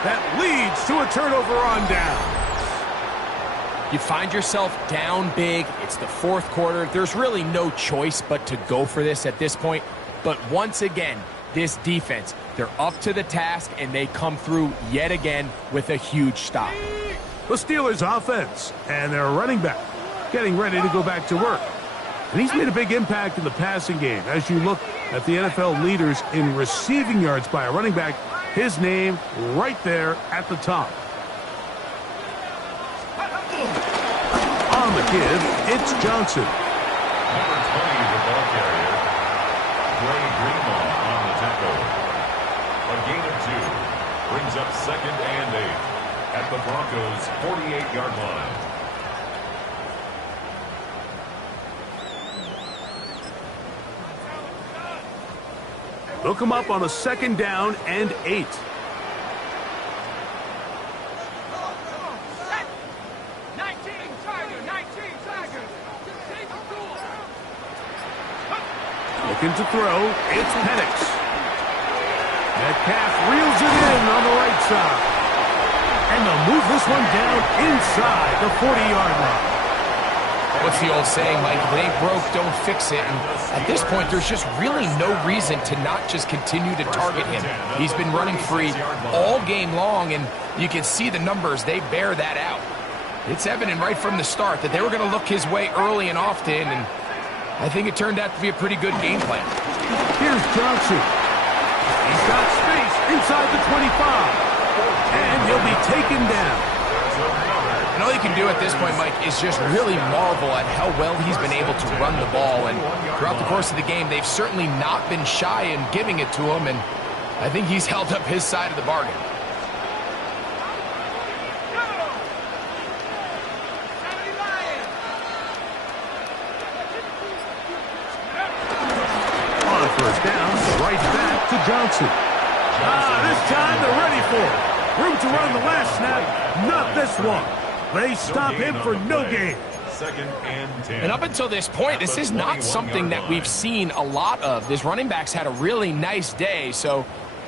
that leads to a turnover on down. You find yourself down big. It's the fourth quarter. There's really no choice but to go for this at this point. But once again, this defense, they're up to the task, and they come through yet again with a huge stop. The Steelers offense and their running back getting ready to go back to work. And he's made a big impact in the passing game. As you look at the NFL leaders in receiving yards by a running back, his name right there at the top. On the give, it's Johnson. Number 20, the ball carrier, Dre Greenlaw on the tackle. A gain of 2 brings up 2nd and 8 at the Broncos' 48-yard line. They'll come up on a 2nd down and 8. Looking to throw, it's Penix. Metcalf reels it in on the right side. And they'll move this one down inside the 40-yard line. What's the old saying, Mike? If it ain't broke, don't fix it. And at this point, there's just really no reason to not just continue to target him. He's been running free all game long, and you can see the numbers. They bear that out. It's evident right from the start that they were going to look his way early and often, and I think it turned out to be a pretty good game plan. Here's Johnson. He's got space inside the 25. And he'll be taken down. And all you can do at this point, Mike, is just really marvel at how well he's been able to run the ball. And throughout the course of the game, they've certainly not been shy in giving it to him. And I think he's held up his side of the bargain. On first down, right back to Johnson. This time they're ready for it. Room to run the last snap, not this one. They stop him for no gain. 2nd and 10. And up until this point, this is not something that we've seen a lot of. This running back's had a really nice day, so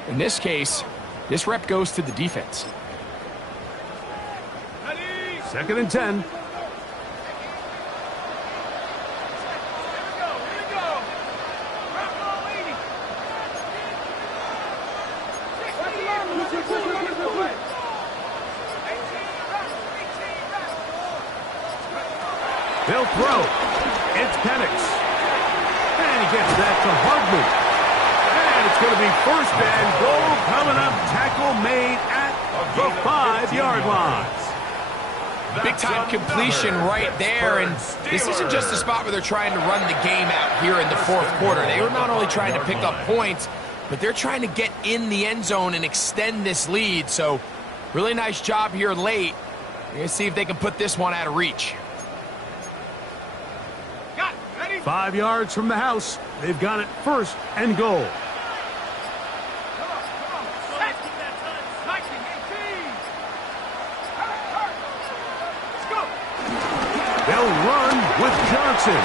in this case, this rep goes to the defense. 2nd and 10. They'll throw. It's Penix. And he gets that to Hardman. And it's going to be 1st and goal coming up. Tackle made at the 5-yard line. Big-time completion right there, and this isn't just a spot where they're trying to run the game out here in the fourth quarter. They were not only trying to pick up points, but they're trying to get in the end zone and extend this lead. So really nice job here late. We're going to see if they can put this one out of reach. 5 yards from the house. They've got it 1st and goal. They'll run with Johnson.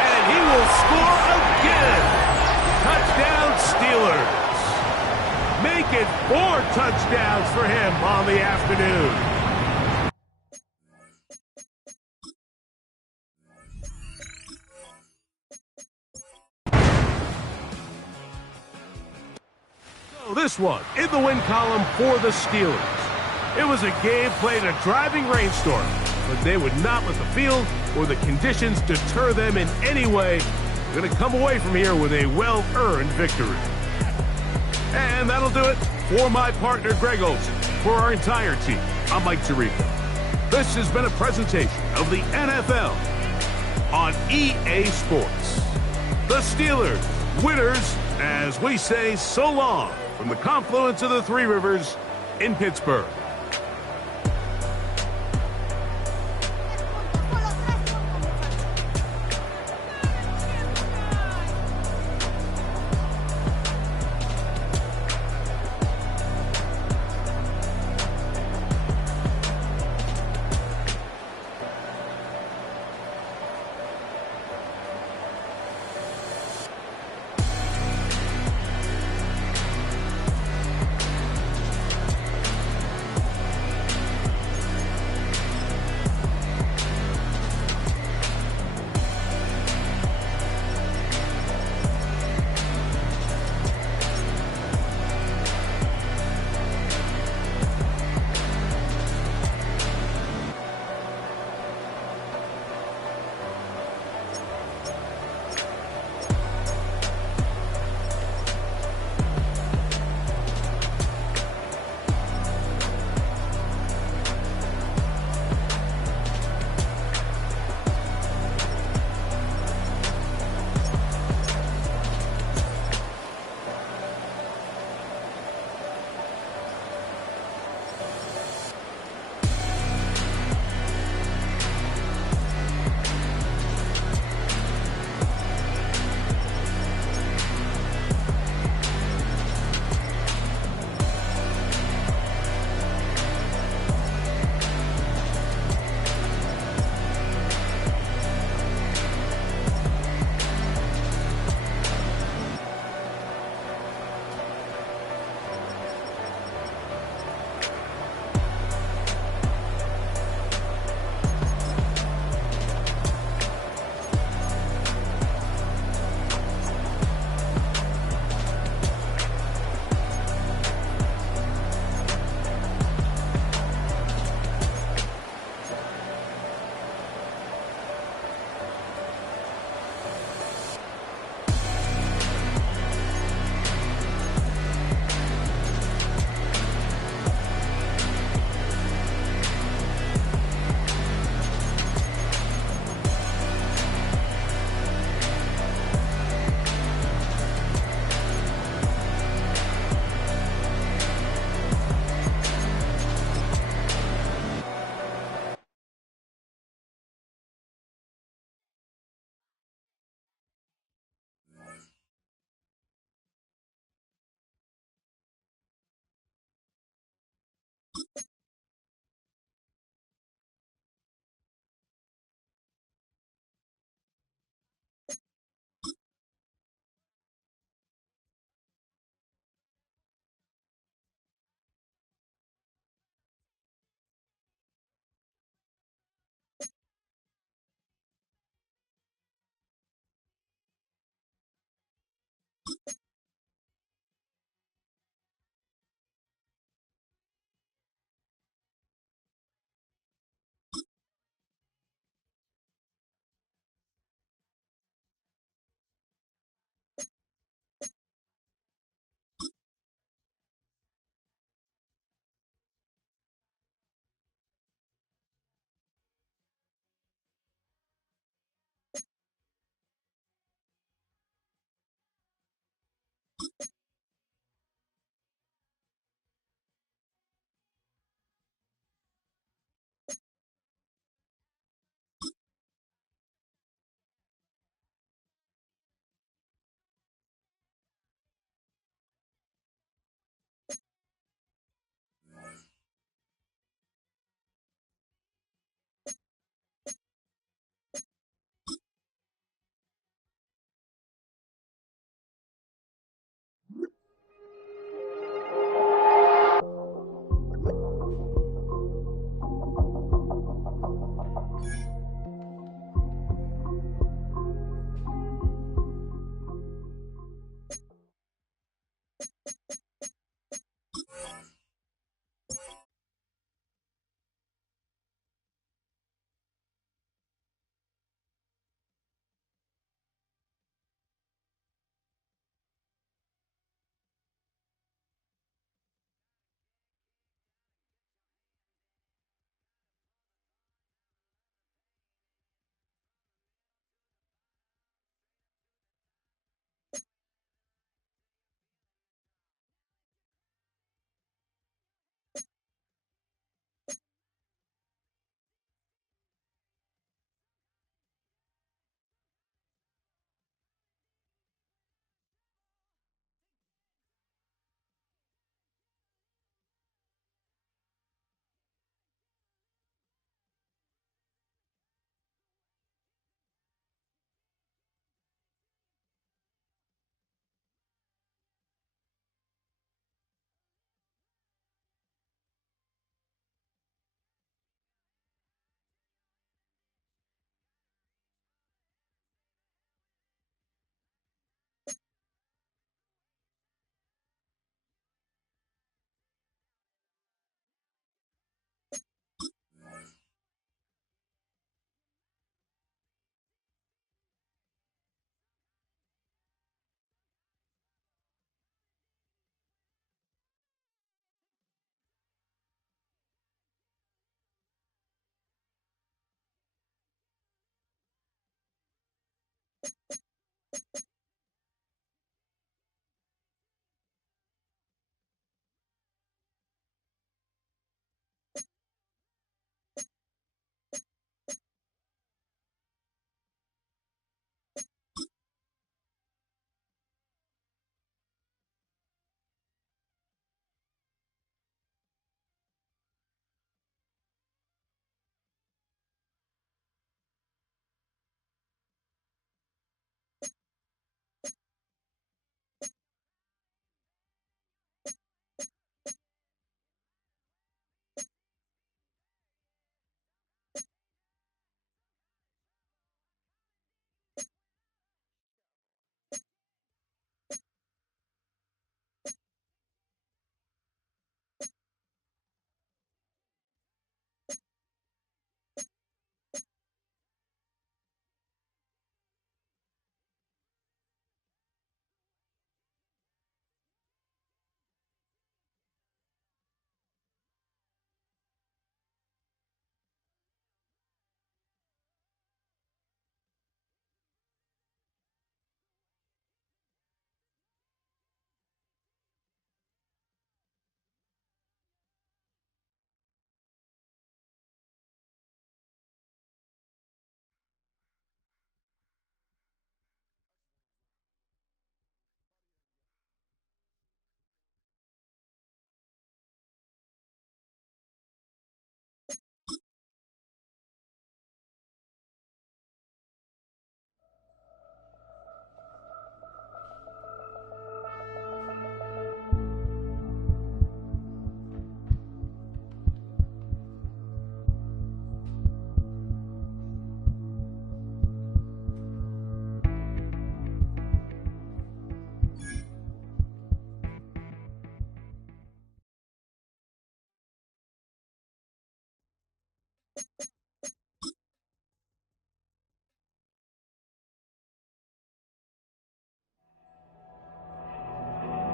And he will score again. Touchdown Steelers. Make it 4 touchdowns for him on the afternoon. This one in the win column for the Steelers. It was a game played in a driving rainstorm, but they would not let the field or the conditions deter them in any way. They're going to come away from here with a well-earned victory. And that'll do it for my partner, Greg Olsen. For our entire team, I'm Mike Tirico. This has been a presentation of the NFL on EA Sports. The Steelers, winners, as we say so long from the confluence of the Three Rivers in Pittsburgh.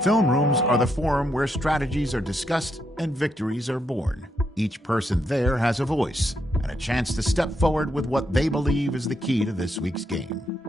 Film rooms are the forum where strategies are discussed and victories are born. Each person there has a voice and a chance to step forward with what they believe is the key to this week's game.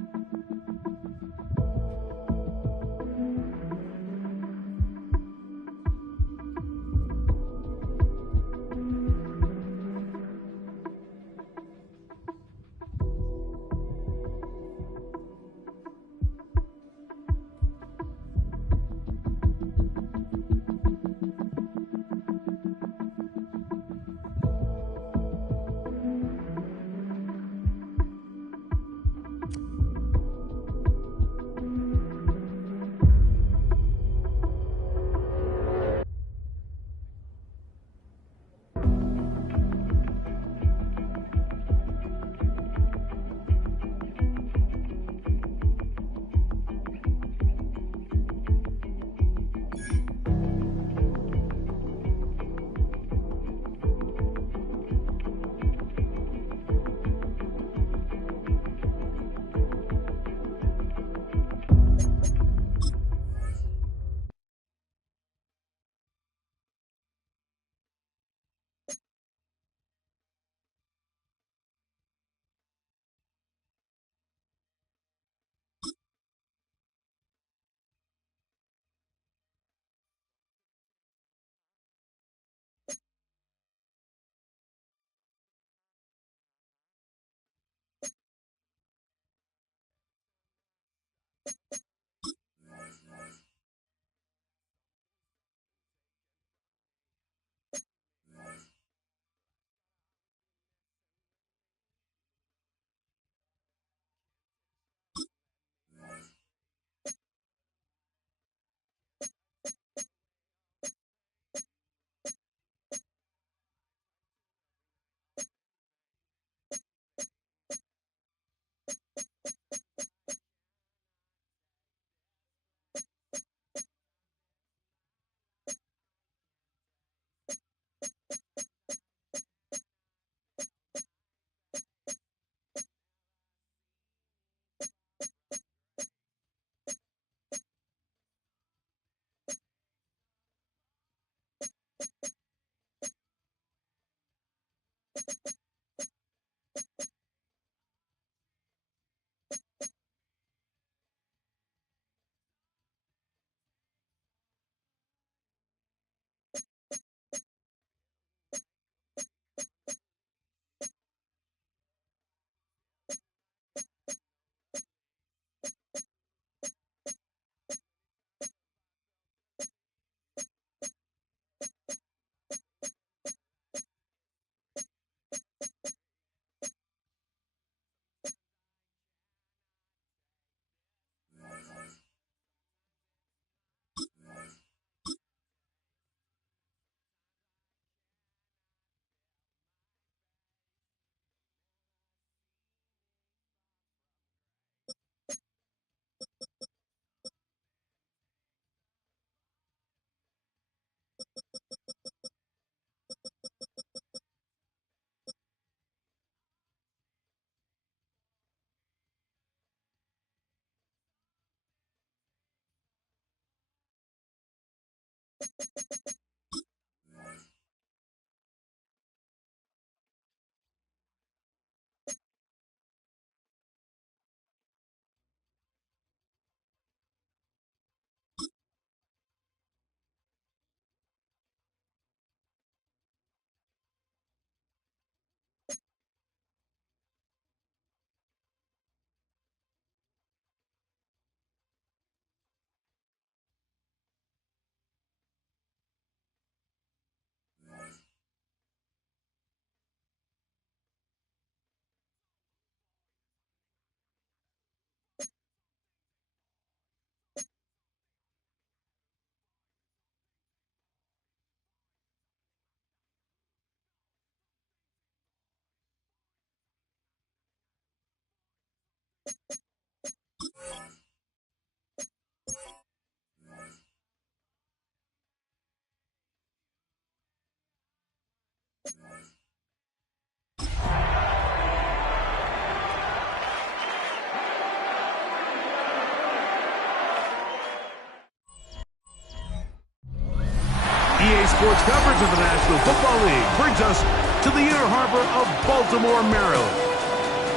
EA Sports coverage of the National Football League brings us to the inner harbor of Baltimore, Maryland,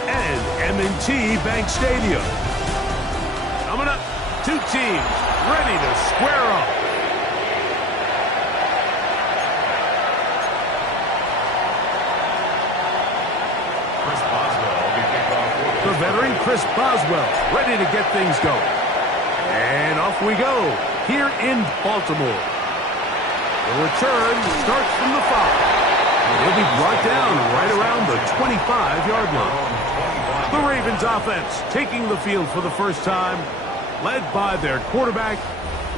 and M&T Bank Stadium. Coming up, two teams ready to square off. The veteran Chris Boswell ready to get things going. And off we go here in Baltimore. The return starts from the 5. He'll be brought down right around the 25-yard line. The Ravens offense taking the field for the first time, led by their quarterback,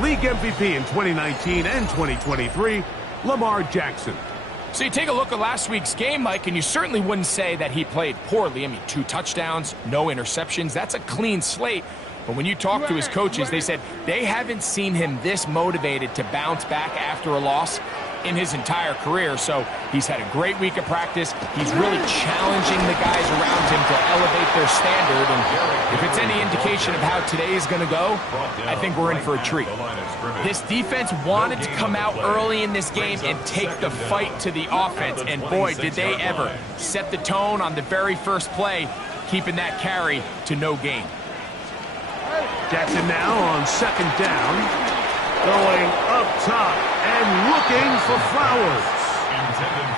league MVP in 2019 and 2023, Lamar Jackson. So you take a look at last week's game, Mike, and you certainly wouldn't say that he played poorly. I mean, 2 touchdowns, no interceptions. That's a clean slate. But when you talk to his coaches, they said they haven't seen him this motivated to bounce back after a loss in his entire career. So he's had a great week of practice. He's really challenging the guys around him to elevate their standard. And if it's any indication of how today is going to go, I think we're in for a treat. This defense wanted to come out early in this game and take the fight to the offense. And boy, did they ever set the tone on the very first play, keeping that carry to no gain. Jackson now on second down, going up top and looking for Flowers.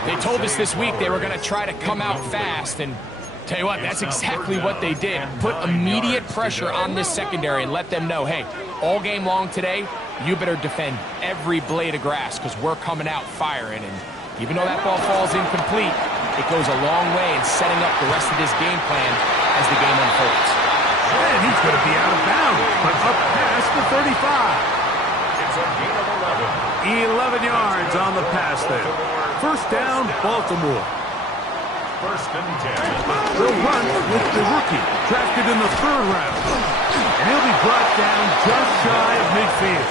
They told us this week they were going to try to come out fast, and tell you what, that's exactly what they did. Put immediate pressure on this secondary and let them know, hey, all game long today, you better defend every blade of grass because we're coming out firing. And even though that ball falls incomplete, it goes a long way in setting up the rest of this game plan as the game unfolds. And he's going to be out of bounds, but up past the 35. It's a gain of 11 yards on the pass there. First down, Baltimore. First and 10. They'll run with the rookie, drafted in the 3rd round. And he'll be brought down just shy of midfield.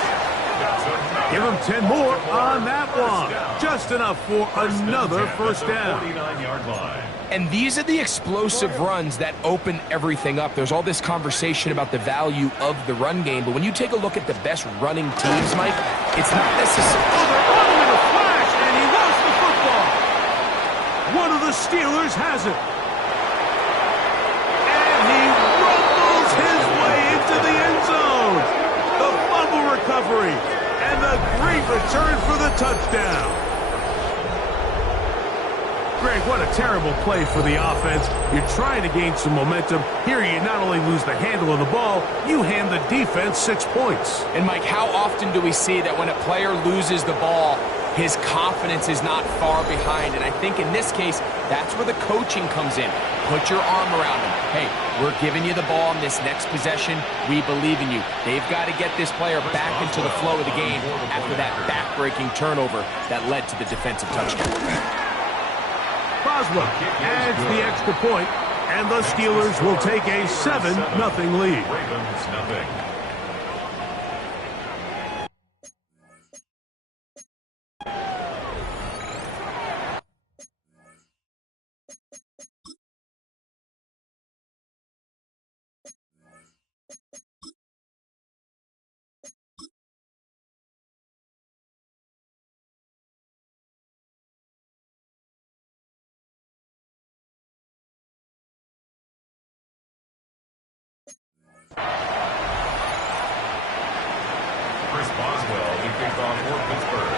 Give him 10 more on that one. Just enough for another first down. 49-yard line. And these are the explosive runs that open everything up. There's all this conversation about the value of the run game, but when you take a look at the best running teams, Mike, it's not necessarily... Oh, they're on him in a flash, and he lost the football. One of the Steelers has it. And he rumbles his way into the end zone. The fumble recovery, and the great return for the touchdown. Greg, what a terrible play for the offense. You're trying to gain some momentum. Here you not only lose the handle of the ball, you hand the defense 6 points. And, Mike, how often do we see that when a player loses the ball, his confidence is not far behind? And I think in this case, that's where the coaching comes in. Put your arm around him. Hey, we're giving you the ball in this next possession. We believe in you. They've got to get this player back into the flow of the game after that back-breaking turnover that led to the defensive touchdown. Boswell adds the extra point, and the Steelers will take a 7-0 lead. Ravens, 0. Boswell to kick off for Pittsburgh.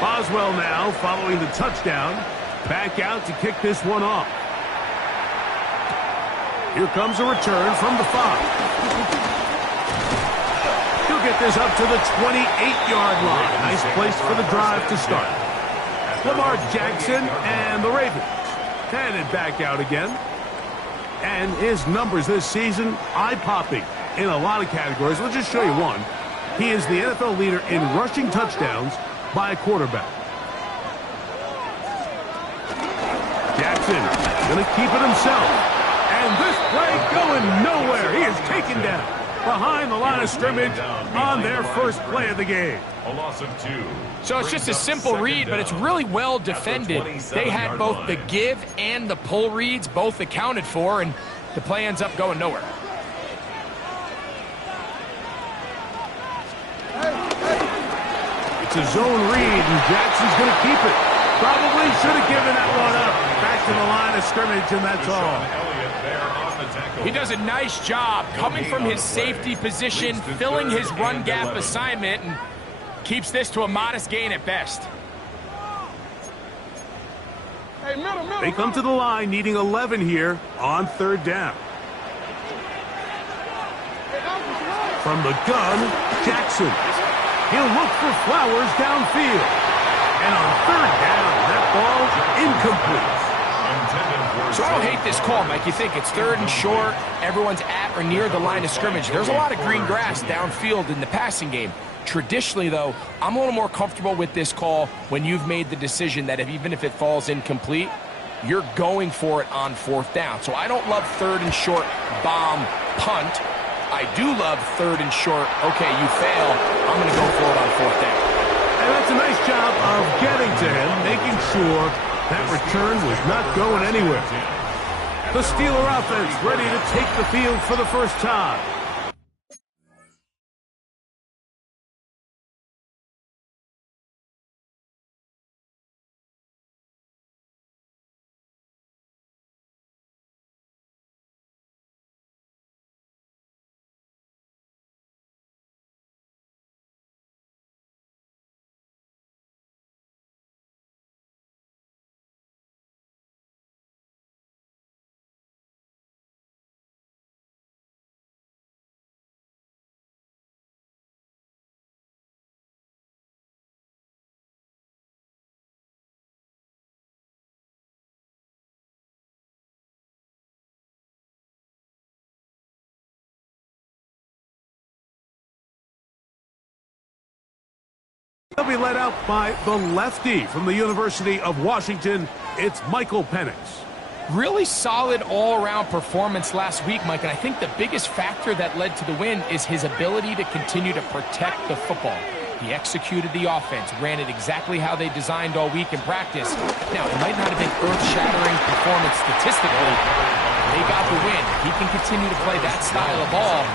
Boswell now, following the touchdown, back out to kick this one off. Here comes a return from the 5. He'll get this up to the 28-yard line. Nice place for the drive to start. Lamar Jackson and the Ravens headed back out again. And his numbers this season, eye-popping in a lot of categories. Let's just show you one. He is the NFL leader in rushing touchdowns by a quarterback. Jackson going to keep it himself. And this play going nowhere. He is taken down behind the line of scrimmage on their first play of the game. A loss of 2. So it's just a simple read, but it's really well defended. They had both the give and the pull reads both accounted for, and the play ends up going nowhere. It's a zone read, and Jackson's going to keep it. Probably should have given that one up. Back to the line of scrimmage, and that's all. He does a nice job coming from his safety position, filling his run gap assignment, and keeps this to a modest gain at best. They come to the line needing 11 here on third down. From the gun, Jackson. He'll look for Flowers downfield. And on third down, that ball incomplete. So I don't hate this call, Mike. You think it's third and short, everyone's at or near the line of scrimmage. There's a lot of green grass downfield in the passing game. Traditionally, though, I'm a little more comfortable with this call when you've made the decision that even if it falls incomplete, you're going for it on fourth down. So I don't love third and short bomb punt. I do love third and short, okay, you fail, I'm going to go for it on fourth down. And that's a nice job of getting to him, making sure that return was not going anywhere. The Steeler offense ready to take the field for the first time. They'll be led out by the lefty from the University of Washington. It's Michael Penix. Really solid all-around performance last week, Mike, and I think the biggest factor that led to the win is his ability to continue to protect the football. He executed the offense, ran it exactly how they designed all week in practice. Now, it might not have been earth-shattering performance statistically. They got the win. If he can continue to play that style of ball,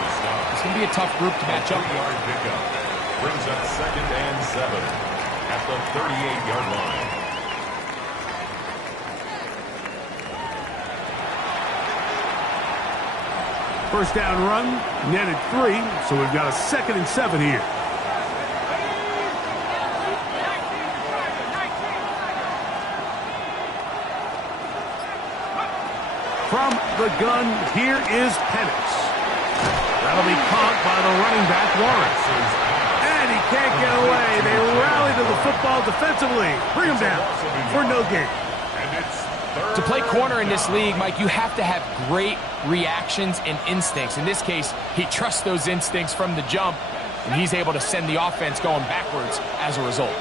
it's going to be a tough group to match up with. Brings up 2nd and 7 at the 38-yard line. First down run, netted 3, so we've got a 2nd and 7 here. From the gun, here is Penix. That'll be caught by the running back, Lawrence. And he can't get away. They rally to the football defensively. Bring him down for no gain. To play corner in this league, Mike, you have to have great reactions and instincts. In this case, he trusts those instincts from the jump, and he's able to send the offense going backwards as a result.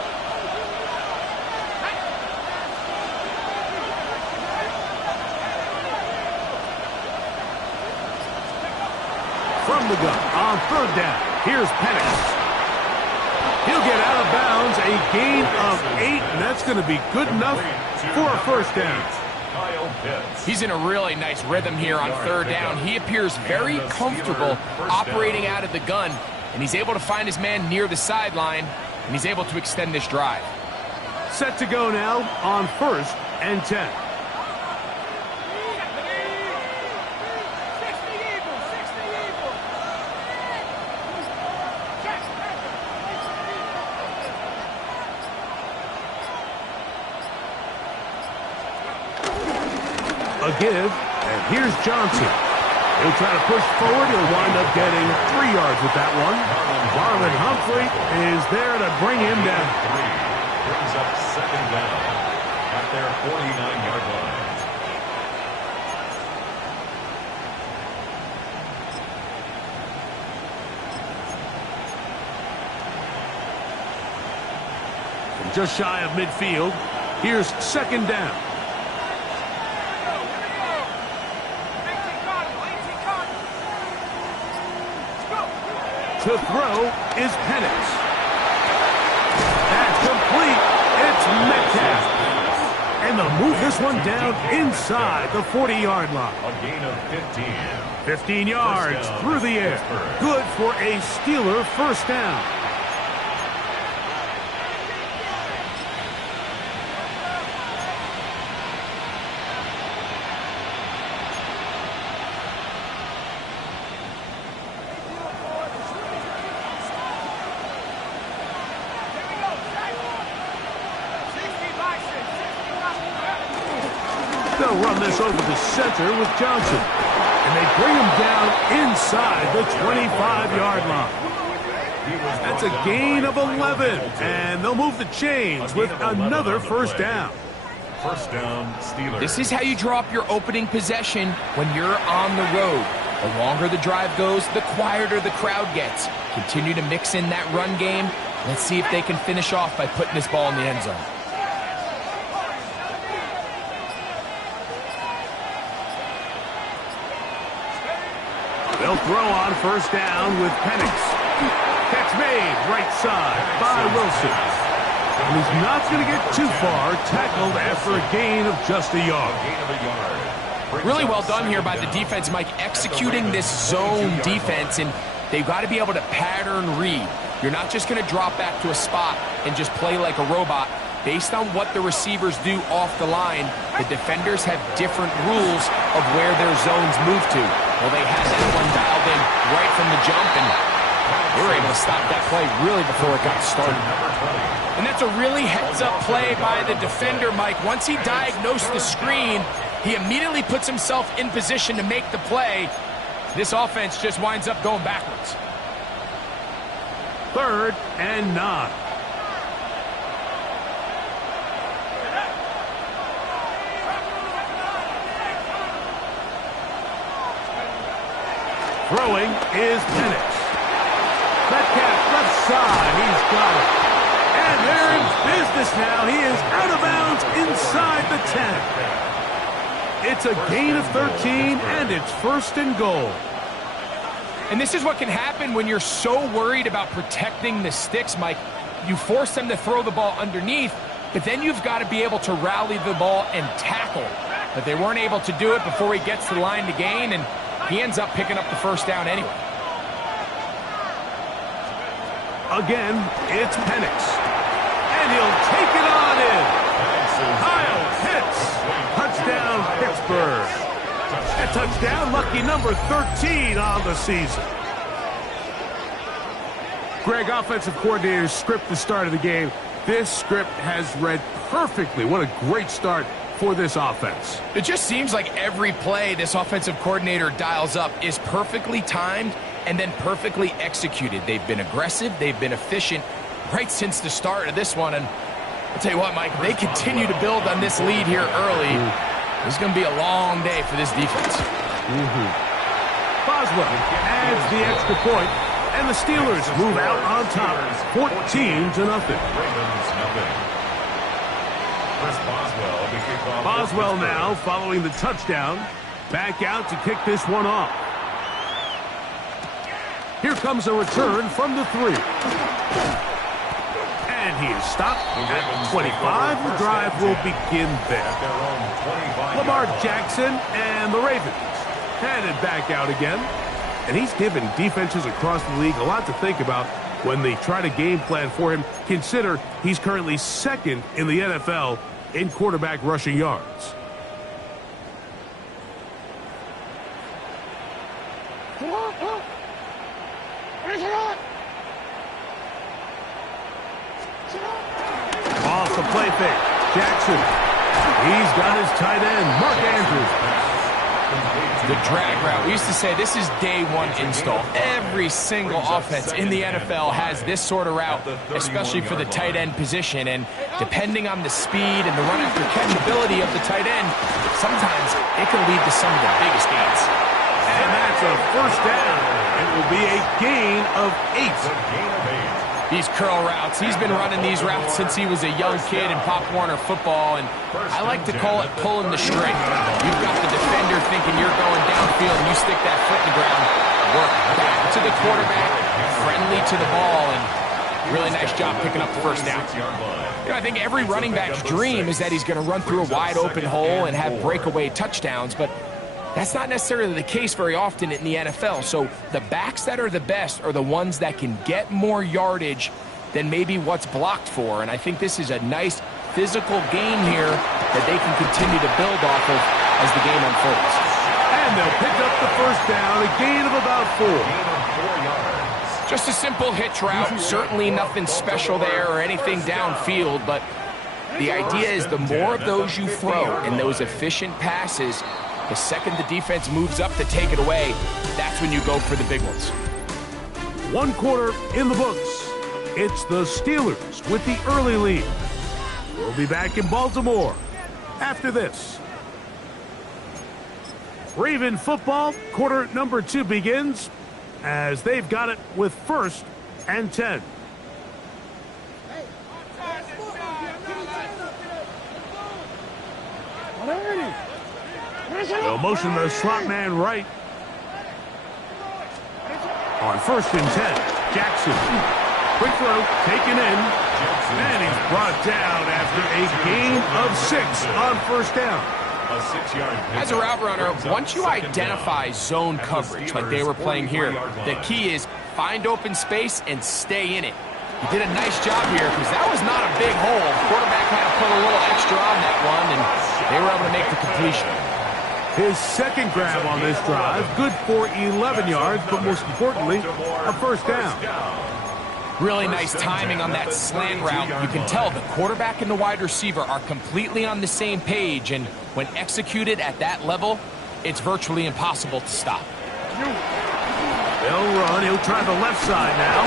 From the gun on third down, here's Penix. He'll get out of bounds, a gain of 8, and that's going to be good enough for a first down. He's in a really nice rhythm here on third down. He appears very comfortable operating out of the gun, and he's able to find his man near the sideline, and he's able to extend this drive. Set to go now on 1st and 10. give, and here's Johnson. He'll try to push forward. He'll wind up getting 3 yards with that one. Marlon Humphrey is there to bring him down. Brings up second down at their 49-yard line. From just shy of midfield, here's second down. To throw is Penix. That's complete. It's Metcalf. And they'll move this one down inside the 40-yard line. A gain of 15. 15 yards through the air. Good for a Steeler first down. They'll run this over the center with Johnson. And they bring him down inside the 25-yard line. That's a gain of 11. And they'll move the chains with another first down. First down, Steelers. This is how you draw up your opening possession when you're on the road. The longer the drive goes, the quieter the crowd gets. Continue to mix in that run game. Let's see if they can finish off by putting this ball in the end zone. They'll throw on first down with Penix. Catch made right side by Wilson. And he's not going to get too far. Tackled after a gain of just a yard. Really well done here by the defense, Mike, executing this zone defense, and they've got to be able to pattern read. You're not just going to drop back to a spot and just play like a robot. Based on what the receivers do off the line, the defenders have different rules of where their zones move to. Well, they had that one dialed in right from the jump, and they were able to stop that play really before it got started. And that's a really heads-up play by the defender, Mike. Once he diagnosed the screen, he immediately puts himself in position to make the play. This offense just winds up going backwards. 3rd and 9. Throwing is Penix. Metcalf left side. He's got it. And they're in business now. He is out of bounds inside the 10. It's a gain of 13, and it's 1st and goal. And this is what can happen when you're so worried about protecting the sticks, Mike. You force them to throw the ball underneath, but then you've got to be able to rally the ball and tackle. But they weren't able to do it before he gets to the line to gain, and he ends up picking up the first down anyway. Again, it's Penix. And he'll take it on in. Kyle Pitts. Touchdown, Pittsburgh. A touchdown, lucky number 13 on the season. Greg, offensive coordinator's script the start of the game. This script has read perfectly. What a great start for this offense. It just seems like every play this offensive coordinator dials up is perfectly timed and then perfectly executed. They've been aggressive, they've been efficient right since the start of this one. And I'll tell you what, Mike, they continue to build on this lead here early. This is going to be a long day for this defense. Boswell adds the extra point, and the Steelers move out on top, 14-0. Boswell now following the touchdown. Back out to kick this one off. Here comes a return from the 3. And he is stopped at 25. The drive will begin there. Lamar Jackson and the Ravens headed back out again. And he's given defenses across the league a lot to think about when they try to game plan for him. Consider he's currently 2nd in the NFL in quarterback rushing yards. Off the play fake. Jackson. He's got his tight end, Mark Andrews. The drag route. We used to say this is day one install. Every single offense in the NFL has this sort of route, especially for the tight end position. And depending on the speed and the run after catch ability of the tight end, sometimes it can lead to some of the biggest gains. And that's a first down. It will be a gain of 8. These curl routes, he's been running these routes since he was a young kid in Pop Warner football, and I like to call it pulling the string. You've got the defender thinking you're going downfield, and you stick that foot in the ground, work back to the quarterback, friendly to the ball, and really nice job picking up the first down. You know, I think every running back's dream is that he's going to run through a wide open hole and have breakaway touchdowns, but that's not necessarily the case very often in the NFL. So the backs that are the best are the ones that can get more yardage than maybe what's blocked for. And I think this is a nice physical game here that they can continue to build off of as the game unfolds. And they'll pick up the first down, a gain of about 4. Just a simple hitch route. Certainly nothing special there or anything downfield, but the idea is the more of those you throw and those efficient passes, the second the defense moves up to take it away, that's when you go for the big ones. 1 quarter in the books. It's the Steelers with the early lead. We'll be back in Baltimore after this. Raven football, quarter number 2 begins as they've got it with 1st and 10. They'll motion the slot man right. On 1st and 10, Jackson. Quick throw, taken in. And he's brought down after a gain of 6 on 1st down. As a route runner, once you identify zone coverage like they were playing here, the key is find open space and stay in it. He did a nice job here because that was not a big hole. The quarterback had to put a little extra on that one, and they were able to make the completion. His second grab on this drive, good for 11 yards, but most importantly, a 1st down. Really nice timing on that slant route. You can tell the quarterback and the wide receiver are completely on the same page, and when executed at that level, it's virtually impossible to stop. They'll run. He'll try the left side now.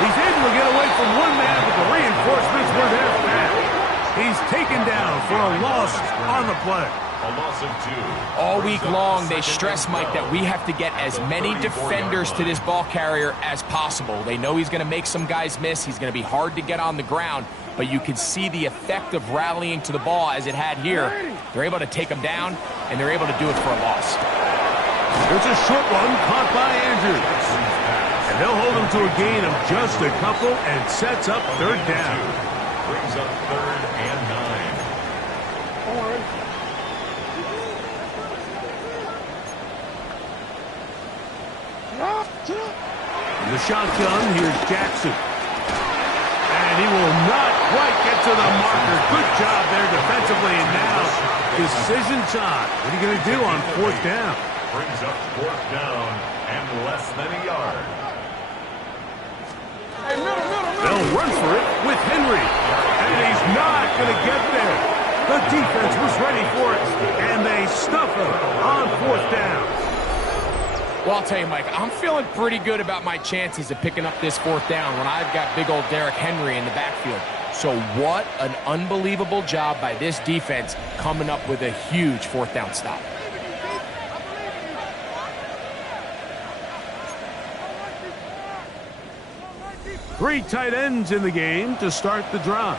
He's able to get away from one man, but the reinforcements were there fast. He's taken down for a loss on the play. A loss of 2. All week long, they stress, Mike, that we have to get as many defenders to this ball carrier as possible. They know he's going to make some guys miss. He's going to be hard to get on the ground, but you can see the effect of rallying to the ball as it had here. They're able to take him down, and they're able to do it for a loss. There's a short one caught by Andrews. And they'll hold him to a gain of just a couple and sets up 3rd down. Brings up 3rd and 9. In the shotgun, here's Jackson. And he will not quite get to the marker. Good job there defensively, and now decision time. What are you going to do on 4th down? Brings up 4th down and less than a yard. They'll run for it with Henry. And he's not going to get there. The defense was ready for it, and they stuff him on 4th down. Well, I'll tell you, Mike, I'm feeling pretty good about my chances of picking up this 4th down when I've got big old Derrick Henry in the backfield. So what an unbelievable job by this defense coming up with a huge 4th down stop. Three tight ends in the game to start the drive.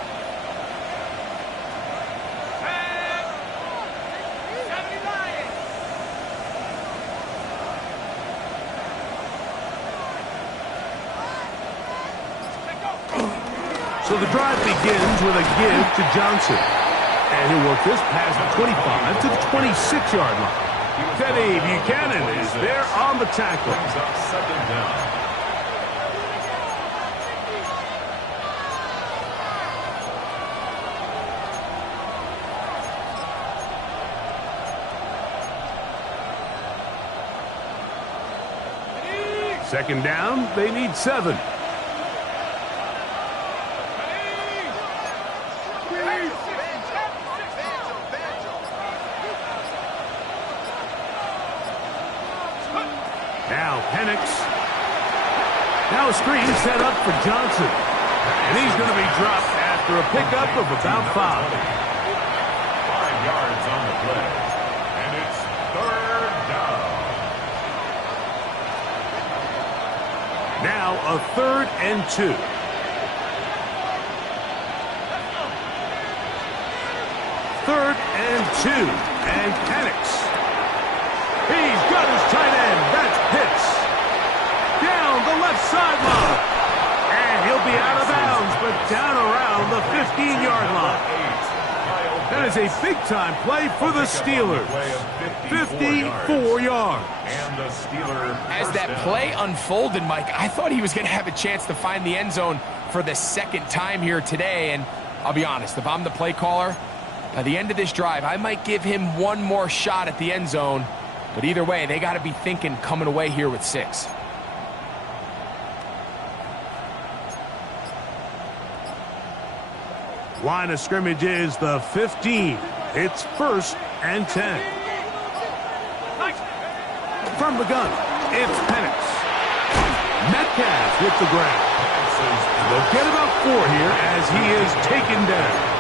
So the drive begins with a give to Johnson. And he'll work this past the 25 to the 26-yard line. Teddy Buchanan is there on the tackle. Brings up 2nd down. Second down, they need 7. Now Penix. Now a screen set up for Johnson. And he's going to be dropped after a pickup of about 5. 5 yards on the play. And it's 3rd down. Now a 3rd and 2. Third and 2. And Penix. He's got his tight end. That's Pitts. Down the left sideline. And he'll be out of bounds, but down around the 15-yard line. That is a big-time play for the Steelers. 54 yards. And the Steelers. As that play unfolded, Mike, I thought he was going to have a chance to find the end zone for the second time here today. And I'll be honest, if I'm the play caller, by the end of this drive, I might give him one more shot at the end zone. But either way, they got to be thinking coming away here with 6. Line of scrimmage is the 15. It's 1st and 10. From the gun, it's Penix. Metcalf with the grab. They'll get about 4 here as he is taken down.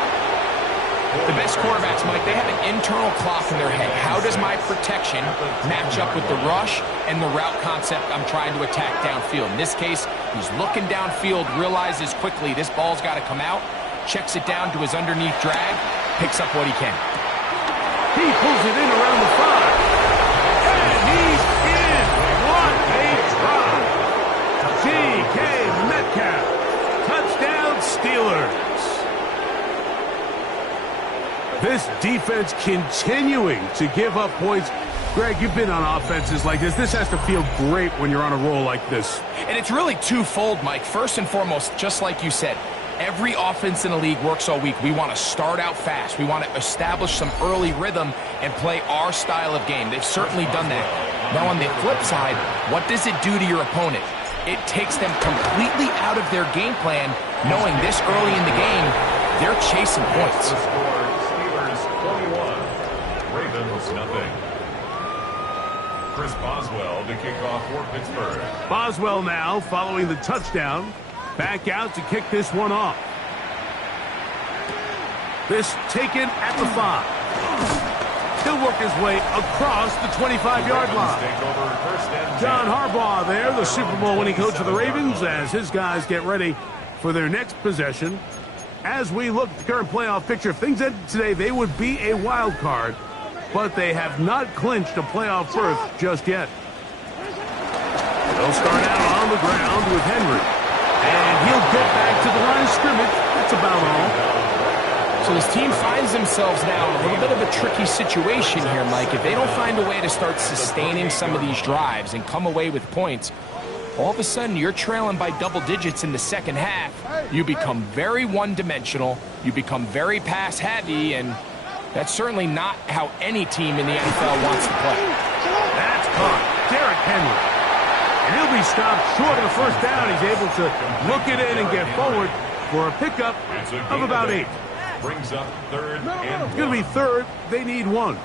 The best quarterbacks, Mike, they have an internal clock in their head. How does my protection match up with the rush and the route concept I'm trying to attack downfield? In this case, he's looking downfield, realizes quickly this ball's got to come out, checks it down to his underneath drag, picks up what he can. He pulls it in around the 5. And he's in. What a drive. DK Metcalf. Touchdown Steelers. This defense continuing to give up points. Greg, you've been on offenses like this. This has to feel great when you're on a roll like this. And it's really twofold, Mike. First and foremost, just like you said, every offense in the league works all week. We want to start out fast. We want to establish some early rhythm and play our style of game. They've certainly done that. Now, on the flip side, what does it do to your opponent? It takes them completely out of their game plan, knowing this early in the game, they're chasing points. Nothing. Chris Boswell to kick off for Pittsburgh. Boswell now following the touchdown. Back out to kick this one off. This taken at the 5. He'll work his way across the 25-yard line. John Harbaugh there, the Super Bowl winning coach of the Ravens, as his guys get ready for their next possession. As we look at the current playoff picture, if things ended today, they would be a wild card. But they have not clinched a playoff berth just yet. They'll start out on the ground with Henry. And he'll get back to the line of scrimmage. That's about all. So this team finds themselves now in a little bit of a tricky situation here, Mike. If they don't find a way to start sustaining some of these drives and come away with points, all of a sudden you're trailing by double digits in the second half. You become very one-dimensional. You become very pass-heavy, and that's certainly not how any team in the NFL wants to play. That's caught. Derrick Henry. And he'll be stopped short of the first down. He's able to look it in and get forward for a pickup of about 8. Brings up 3rd and 1. It's going to be 3rd. They need 1.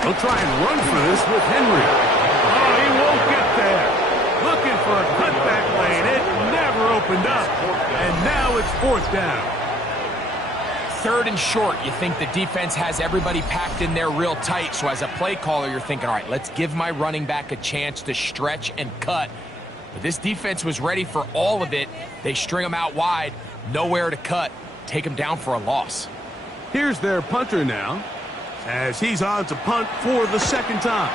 They'll try and run for this with Henry. Oh, he won't get there. Looking for a cutback lane. It never opened up. And now it's 4th down. 3rd and short. You think the defense has everybody packed in there real tight. So as a play caller, you're thinking, all right, let's give my running back a chance to stretch and cut. But this defense was ready for all of it. They string them out wide. Nowhere to cut. Take them down for a loss. Here's their punter now, as he's on to punt for the 2nd time.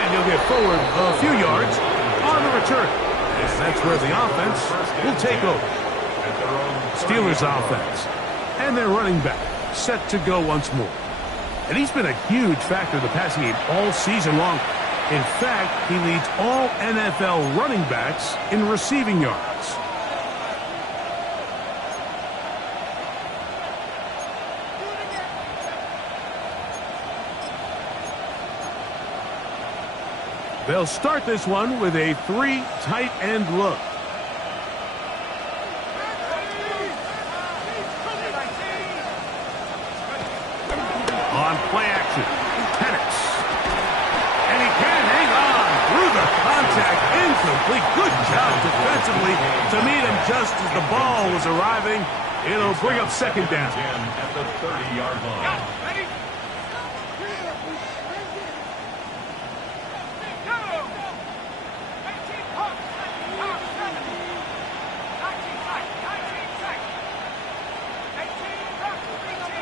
And he'll get forward a few yards on the return. And that's where the offense will take over. Steelers offense. And their running back set to go once more. And he's been a huge factor in the passing game all season long. In fact, he leads all NFL running backs in receiving yards. They'll start this one with a 3 tight end look. Play action. Penix. And he can't hang on through the contact. Incomplete. Good job defensively to meet him just as the ball was arriving. It'll bring up second down. At the 30-yard line. Ready? Go! 18 pumps. 19 tight. 19 tight. 18 rush. 18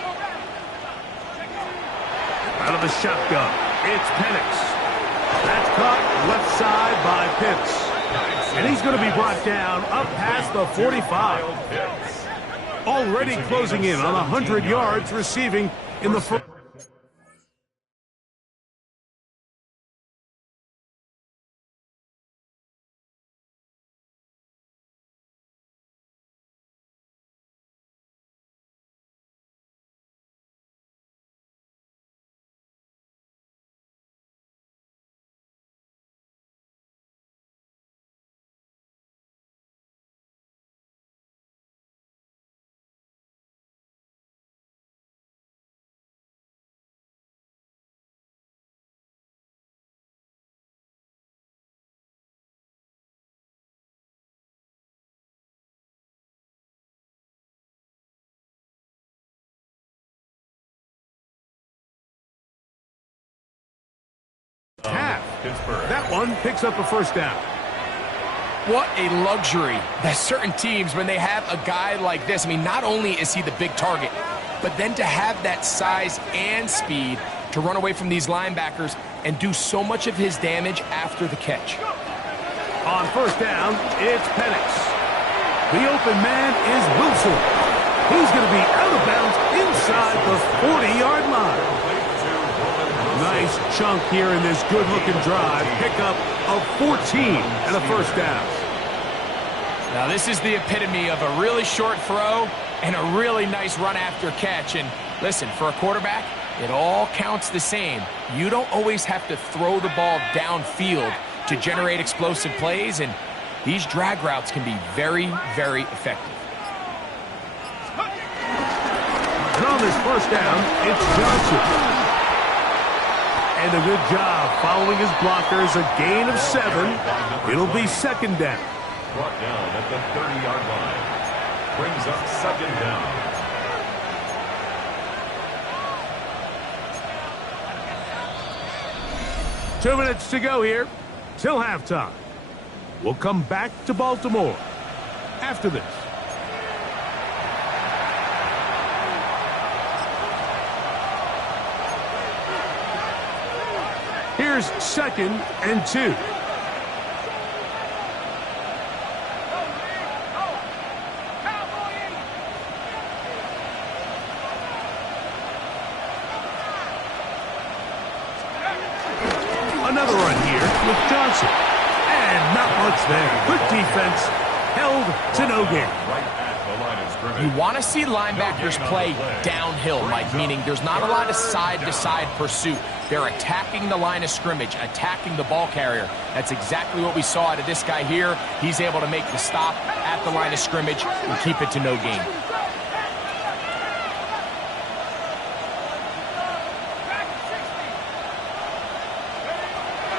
Out of the shotgun, it's Penix. That's caught left side by Pitts. And he's going to be brought down up past the 45. Already closing in on 100 yards receiving in the first. That one picks up a first down. What a luxury that certain teams, when they have a guy like this, I mean, not only is he the big target, but then to have that size and speed to run away from these linebackers and do so much of his damage after the catch. On first down, it's Penix. The open man is Wilson. He's going to be out of bounds inside the 40-yard line. Nice chunk here in this good-looking drive. Pickup of 14 and a first down. Now, this is the epitome of a really short throw and a really nice run after catch. And listen, for a quarterback, it all counts the same. You don't always have to throw the ball downfield to generate explosive plays, and these drag routes can be very, very effective. And on this first down, it's Johnson. And a good job following his blockers, a gain of 7. It'll be second down. Brought down at the 30-yard line. Brings up second down. Two minutes to go here till halftime. We'll come back to Baltimore after this. Here's second and 2. Another run here with Johnson. And not much there. Good defense. Held to no gain. You want to see linebackers play downhill, Mike, meaning there's not a lot of side-to-side pursuit. They're attacking the line of scrimmage, attacking the ball carrier. That's exactly what we saw out of this guy here. He's able to make the stop at the line of scrimmage and keep it to no gain.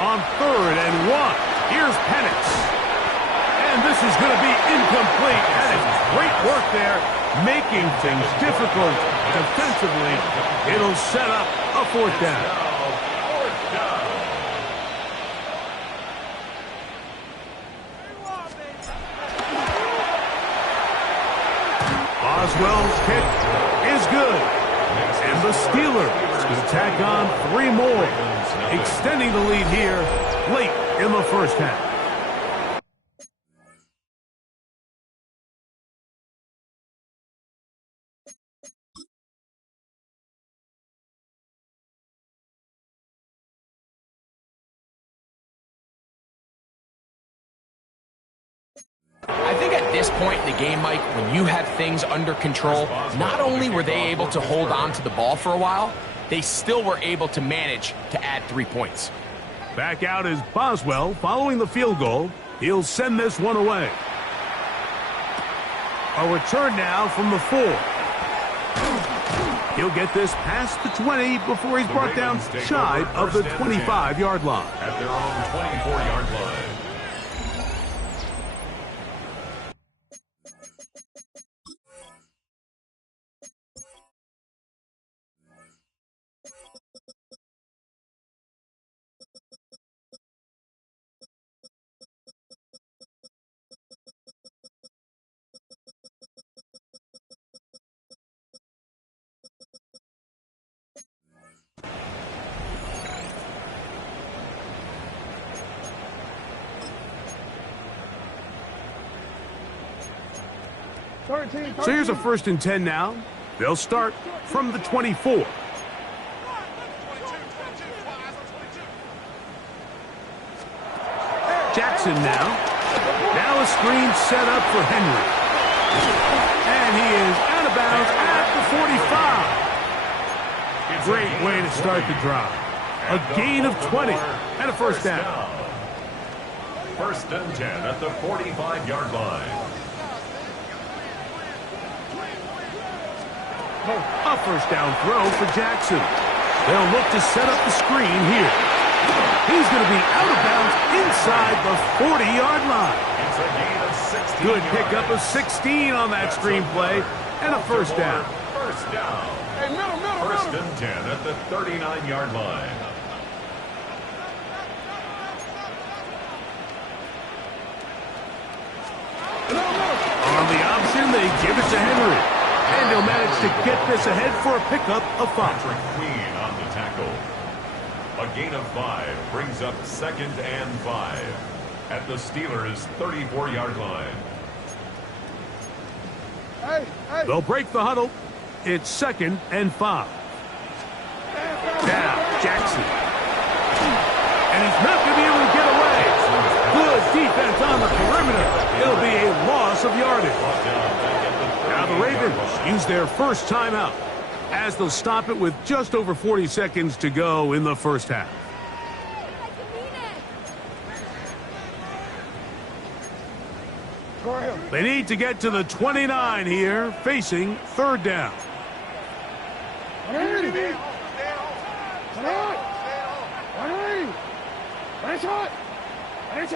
On 3rd and 1, here's Penix. And this is going to be incomplete. That is great work there, making things difficult defensively. It'll set up a 4th down. Boswell's kick is good. And the Steelers will tack on 3 more, extending the lead here late in the first half. I think at this point in the game, Mike, when you have things under control, not only were they able to hold on to the ball for a while, they still were able to manage to add 3 points. Back out is Boswell following the field goal. He'll send this one away. A return now from the 4. He'll get this past the 20 before he's brought down shy of the 25-yard line. At their own 24-yard line. So here's a 1st and 10 now. They'll start from the 24. Jackson now. Now a screen set up for Henry. And he is out of bounds at the 45. Great way to start the drive. A gain of 20 and a 1st down. 1st and 10 at the 45-yard line. A 1st down throw for Jackson. They'll look to set up the screen here. He's going to be out of bounds inside the 40-yard line. It's a gain of 16 Good yards. pickup of 16 on that screen play and a 1st down. 1st down. 1st and 10 at the 39-yard line. On the option, they give it to Henry. And he'll manage to get this ahead for a pickup of 5. Patrick Queen on the tackle. A gain of 5 brings up 2nd and 5 at the Steelers' 34-yard line. They'll break the huddle. It's 2nd and 5. Now, Jackson. And he's not going to be able to get away. Good defense on the perimeter. It'll be a loss of yardage. Now the Ravens use their 1st timeout as they'll stop it with just over 40 seconds to go in the 1st half. They need to get to the 29 here, facing 3rd down.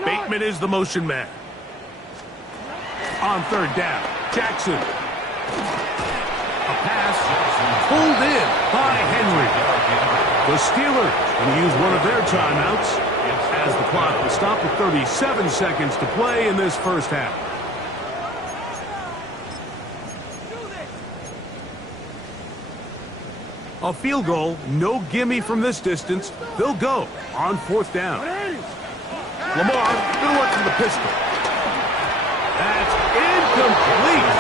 Bateman is the motion man. On 3rd down, Jackson. A pass pulled in by Henry. The Steelers going to use one of their timeouts as the clock will stop with 37 seconds to play in this 1st half. A field goal, no gimme from this distance. They'll go on 4th down. Lamar going to look for the pistol. That's incomplete.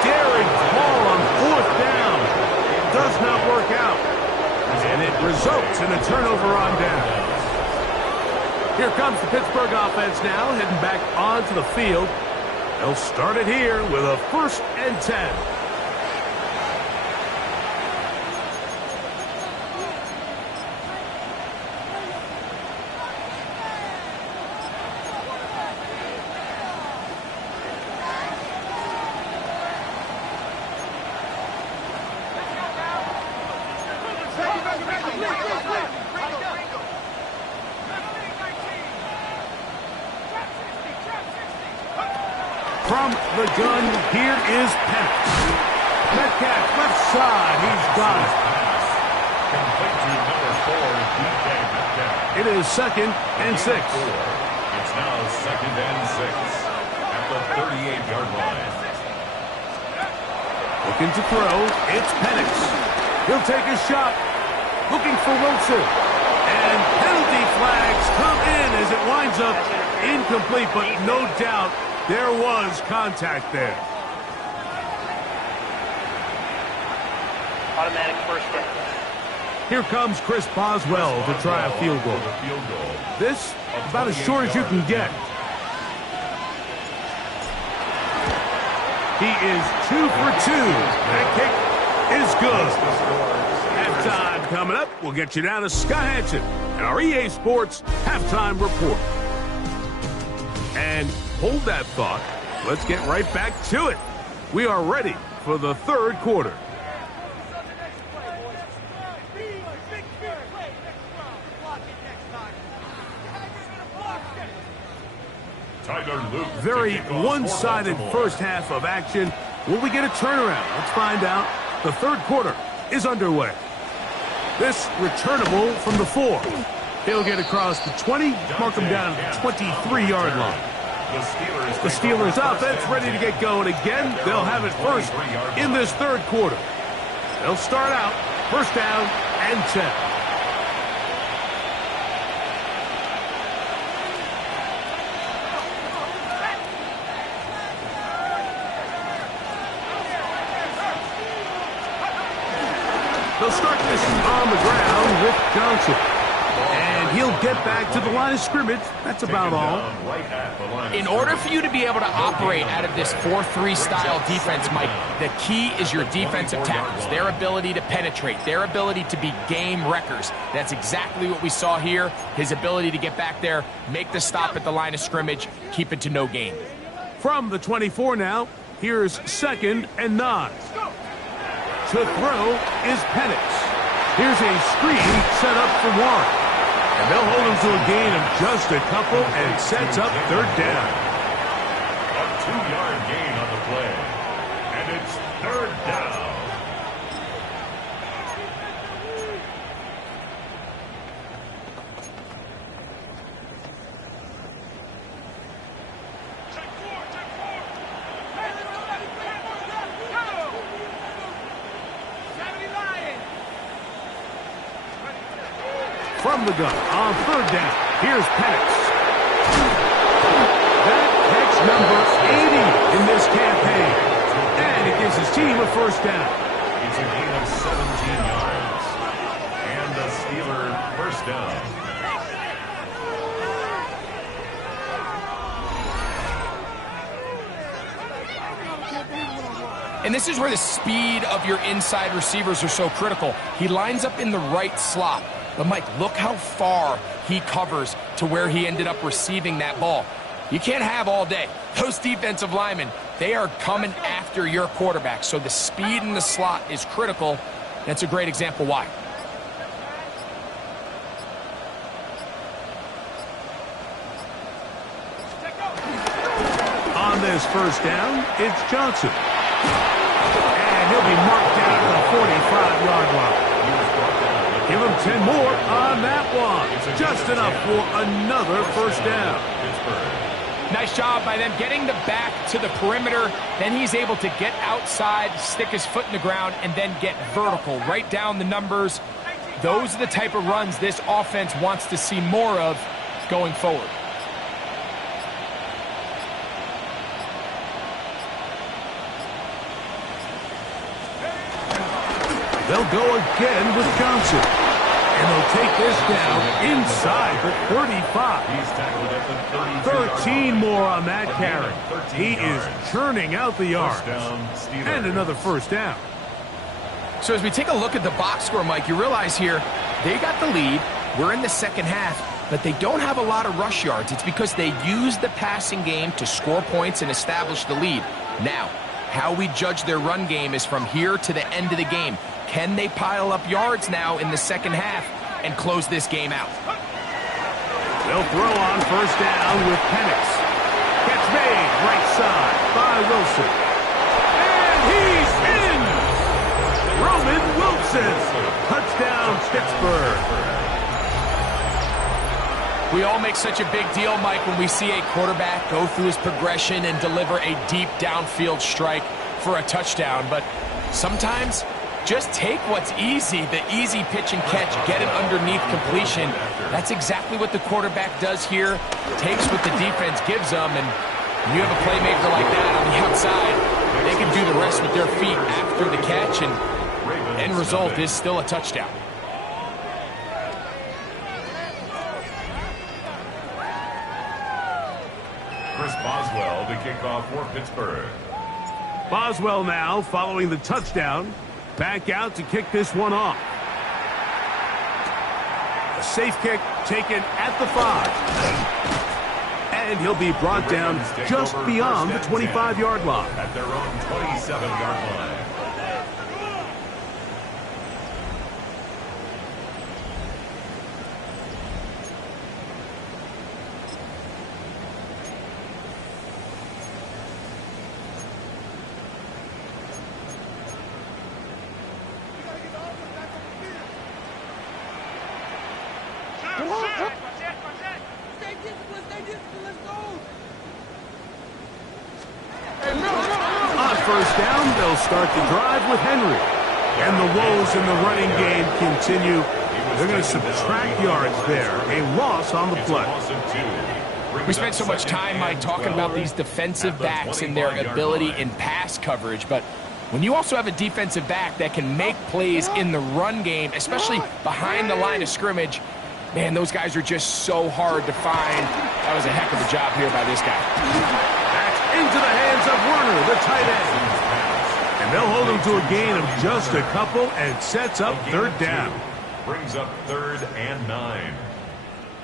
Daring ball on 4th down. Does not work out. And it results in a turnover on down. Here comes the Pittsburgh offense now, heading back onto the field. They'll start it here with a 1st and 10. From the gun, here is Penix. Metcalf, left side, he's got it. Complete to number 4, DK Metcalf. It is 2nd and 6. It's now 2nd and 6 at the 38-yard line. Looking to throw, it's Penix. He'll take a shot, looking for Wilson. And penalty flags come in as it winds up incomplete, but no doubt there was contact there. Automatic 1st down. Here comes Chris Boswell to try a field goal. This, about as short as you can get. He is 2 for 2. That kick is good. Halftime coming up. We'll get you down to Scott Hansen and our EA Sports Halftime Report. And hold that thought. Let's get right back to it. We are ready for the 3rd quarter. Very one-sided first half of action. Will we get a turnaround? Let's find out. The third quarter is underway. This returnable from the 4. He'll get across the 20, mark him down at the 23-yard line. The Steelers offense ready to get going again. They'll have it first in this third quarter. They'll start out first down and 10. They'll start this on the ground with Johnson. And he'll get back to the line of scrimmage. That's about all. In order for you to be able to operate out of this 4-3 style defense, Mike, the key is your defensive tackles, their ability to penetrate, their ability to be game wreckers. That's exactly what we saw here. His ability to get back there, make the stop at the line of scrimmage, keep it to no gain. From the 24 now, here's 2nd and 9. To throw is Penix. Here's a screen set up for Warren. And they'll hold him to a gain of just a couple and sets up third down. A 2-yard gain on the play. And it's third down. From the gun on third down, here's Penix. That catch number 80 in this campaign. And it gives his team a first down. It's a gain of 17 yards. And the Steeler first down. And this is where the speed of your inside receivers are so critical. He lines up in the right slot. But, Mike, look how far he covers to where he ended up receiving that ball. You can't have all day. Those defensive linemen, they are coming after your quarterback. So the speed in the slot is critical. That's a great example why. On this first down, it's Johnson. And he'll be marked down at the 45-yard line. Give him 10 more on that one. Just enough for another first down. Nice job by them getting the back to the perimeter. Then he's able to get outside, stick his foot in the ground, and then get vertical. Right down the numbers. Those are the type of runs this offense wants to see more of going forward. They'll go again with Johnson. And they'll take this down inside the 35. He's tackled at the 13 more on that carry. He is churning out the yards. And another first down. So as we take a look at the box score, Mike, you realize here they got the lead. We're in the second half, but they don't have a lot of rush yards. It's because they use the passing game to score points and establish the lead. Now, how we judge their run game is from here to the end of the game. Can they pile up yards now in the second half and close this game out? They'll throw on first down with Penix. Catch made right side by Wilson. And he's in! Roman Wilson. Touchdown, Pittsburgh. We all make such a big deal, Mike, when we see a quarterback go through his progression and deliver a deep downfield strike for a touchdown. But sometimes, just take what's easy, the easy pitch and catch, get it underneath completion. That's exactly what the quarterback does here. Takes what the defense gives them, and when you have a playmaker like that on the outside, they can do the rest with their feet after the catch, and end result is still a touchdown. Chris Boswell to kick off for Pittsburgh. Boswell now following the touchdown. Back out to kick this one off. A safe kick taken at the 5. And he'll be brought down just beyond the 25-yard line. At their own 27-yard line. first down. They'll start the drive with Henry. And the woes in the running game continue. They're going to subtract yards there. A loss on the play. We spent so much time, Mike, talking about these defensive backs and their ability in pass coverage, but when you also have a defensive back that can make plays in the run game, especially behind the line of scrimmage, man, those guys are just so hard to find. That was a heck of a job here by this guy. That's into the hands of Werner, the tight end. And they'll hold him to a gain of just a couple and sets up third down. Brings up 3rd and 9.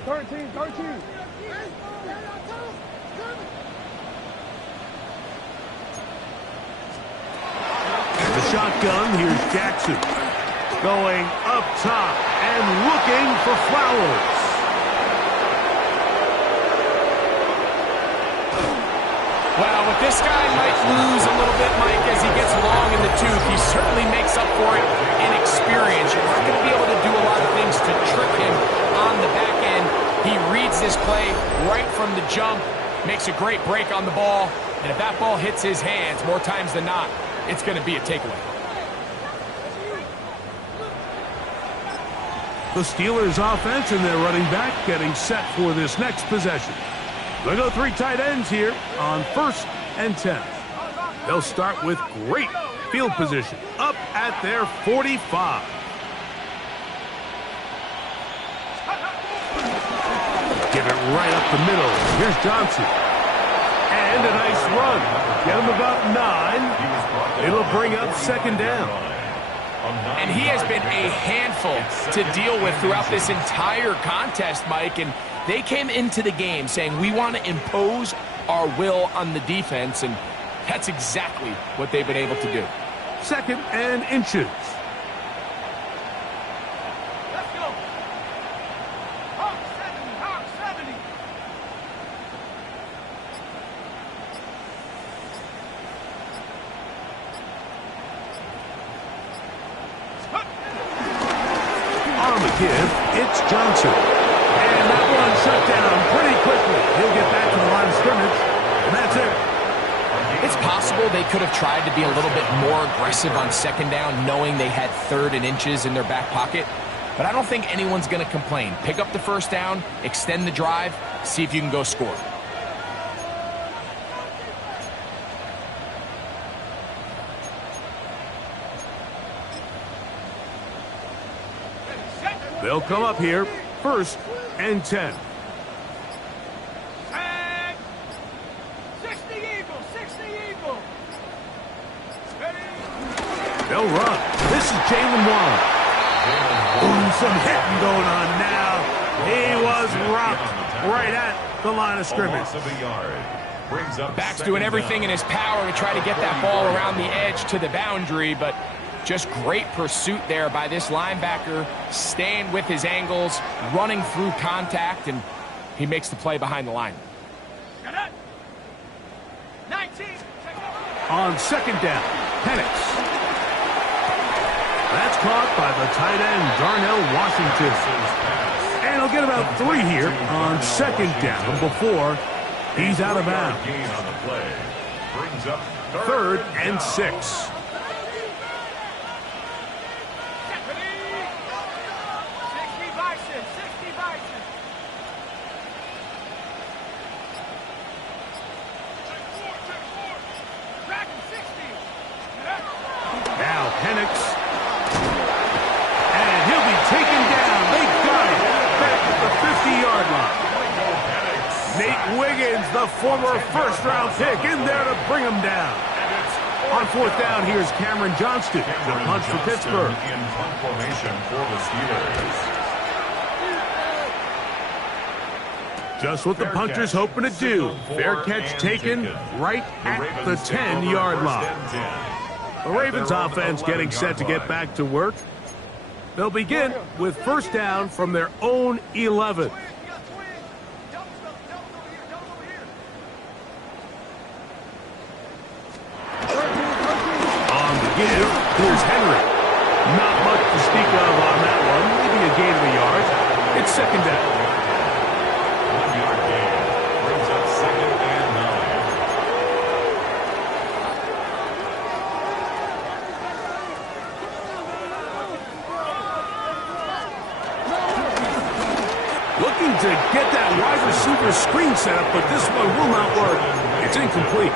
13. The shotgun, here's Jackson. Going up top and looking for Flowers. Well, with this guy might lose a little bit, Mike, as he gets long in the tooth. He certainly makes up for it in experience. You're not going to be able to do a lot of things to trick him on the back end. He reads this play right from the jump, makes a great break on the ball, and if that ball hits his hands more times than not, it's going to be a takeaway. The Steelers offense and their running back getting set for this next possession. They'll go 3 tight ends here on 1st and 10. They'll start with great field position up at their 45. Give it right up the middle. Here's Johnson. And a nice run. Get him about 9. It'll bring up 2nd down. And he has been a handful to deal with throughout this entire contest, Mike. And they came into the game saying, we want to impose our will on the defense. And that's exactly what they've been able to do. 2nd and inches. Let's go. Hawk 70. On the give, it's Johnson. And that one shut down pretty quickly. He'll get back to the line of scrimmage, and that's it. It's possible they could have tried to be a little bit more aggressive on 2nd down, knowing they had 3rd and inches in their back pocket. But I don't think anyone's going to complain. Pick up the 1st down, extend the drive, see if you can go score. They'll come up here, 1st and 10. Tag. 60 Eagle. They'll run. This is Jalen Warren. Ooh, some hitting going on now. He was rocked right at the line of scrimmage. Back's doing everything in his power to try to get that ball around the edge to the boundary, but just great pursuit there by this linebacker, staying with his angles, running through contact, and he makes the play behind the line. 19. On 2nd down, Penix. That's caught by the tight end, Darnell Washington. And he'll get about 3 here on 2nd down before he's out of bounds. 3rd and 6. 60 Bison. Dragon 60. Now Penix. And he'll be taken down. They got him back at the 50-yard line. Nate Wiggins, the former first-round pick, in there to bring him down. On 4th down, here's Cameron Johnston. The punch for Pittsburgh. In punt formation for the Steelers. Just what the punter's hoping to do. Fair catch taken right at the 10-yard line. The Ravens offense getting set to get back to work. They'll begin with 1st down from their own 11. On the give, here's Henry. Not much to speak of on that one. Maybe a gain of a yard. It's 2nd down. 1-yard gain brings up 2nd and 9. Looking to get that wide receiver screen set up, but this one will not work. It's incomplete.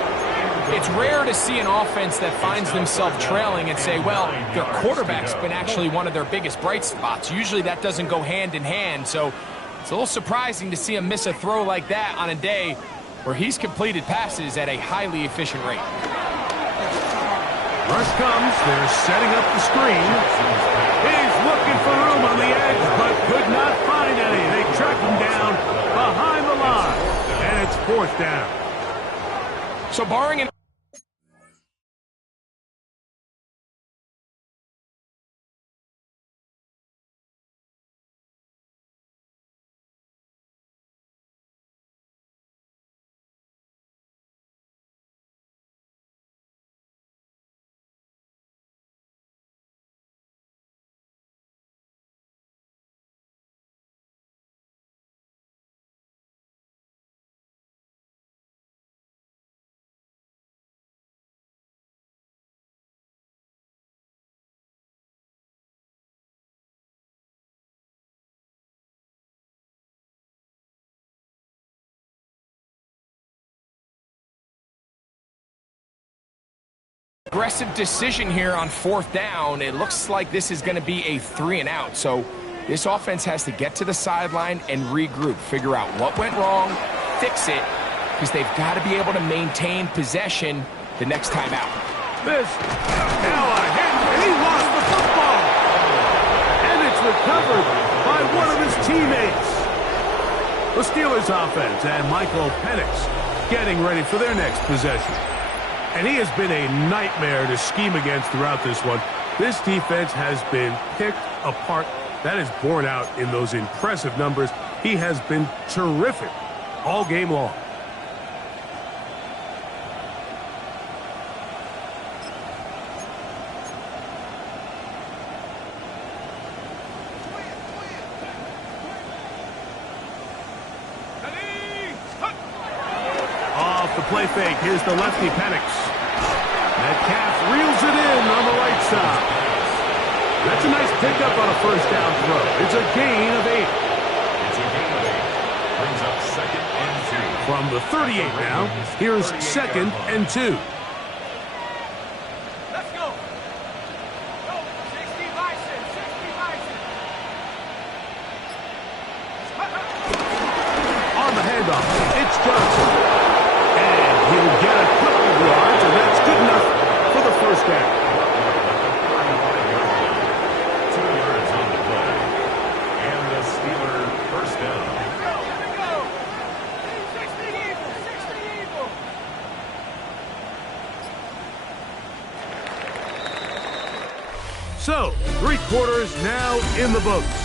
It's rare to see an offense that finds themselves trailing and say, well, their quarterback's been actually one of their biggest bright spots. Usually that doesn't go hand in hand, so it's a little surprising to see him miss a throw like that on a day where he's completed passes at a highly efficient rate. Rush comes. They're setting up the screen. He's looking for room on the edge, but could not find any. They track him down behind the line, and it's 4th down. So barring an aggressive decision here on 4th down. It looks like this is going to be a 3-and-out. So this offense has to get to the sideline and regroup, figure out what went wrong, fix it, because they've got to be able to maintain possession the next time out. This now a hit, and he lost the football. And it's recovered by one of his teammates. The Steelers offense and Michael Penix getting ready for their next possession. And he has been a nightmare to scheme against throughout this one. This defense has been picked apart. That is borne out in those impressive numbers. He has been terrific all game long. Off the play fake, here's the lefty Penix. Metcalf reels it in on the right side. That's a nice pickup on a 1st down throw. It's a gain of 8. It's a gain of 8. Brings up 2nd and 2. From the 38 now, here's 2nd and 2. Let's go. Go. 60 Bison. 60 Bison. On the handoff, it's Johnson. And he'll get a couple of yards, and that's good enough for the 1st down. 2 yards on the play. And the Steeler 1st down. Here we go. 60 Eagle. 60 Eagle. So, 3 quarters now in the books.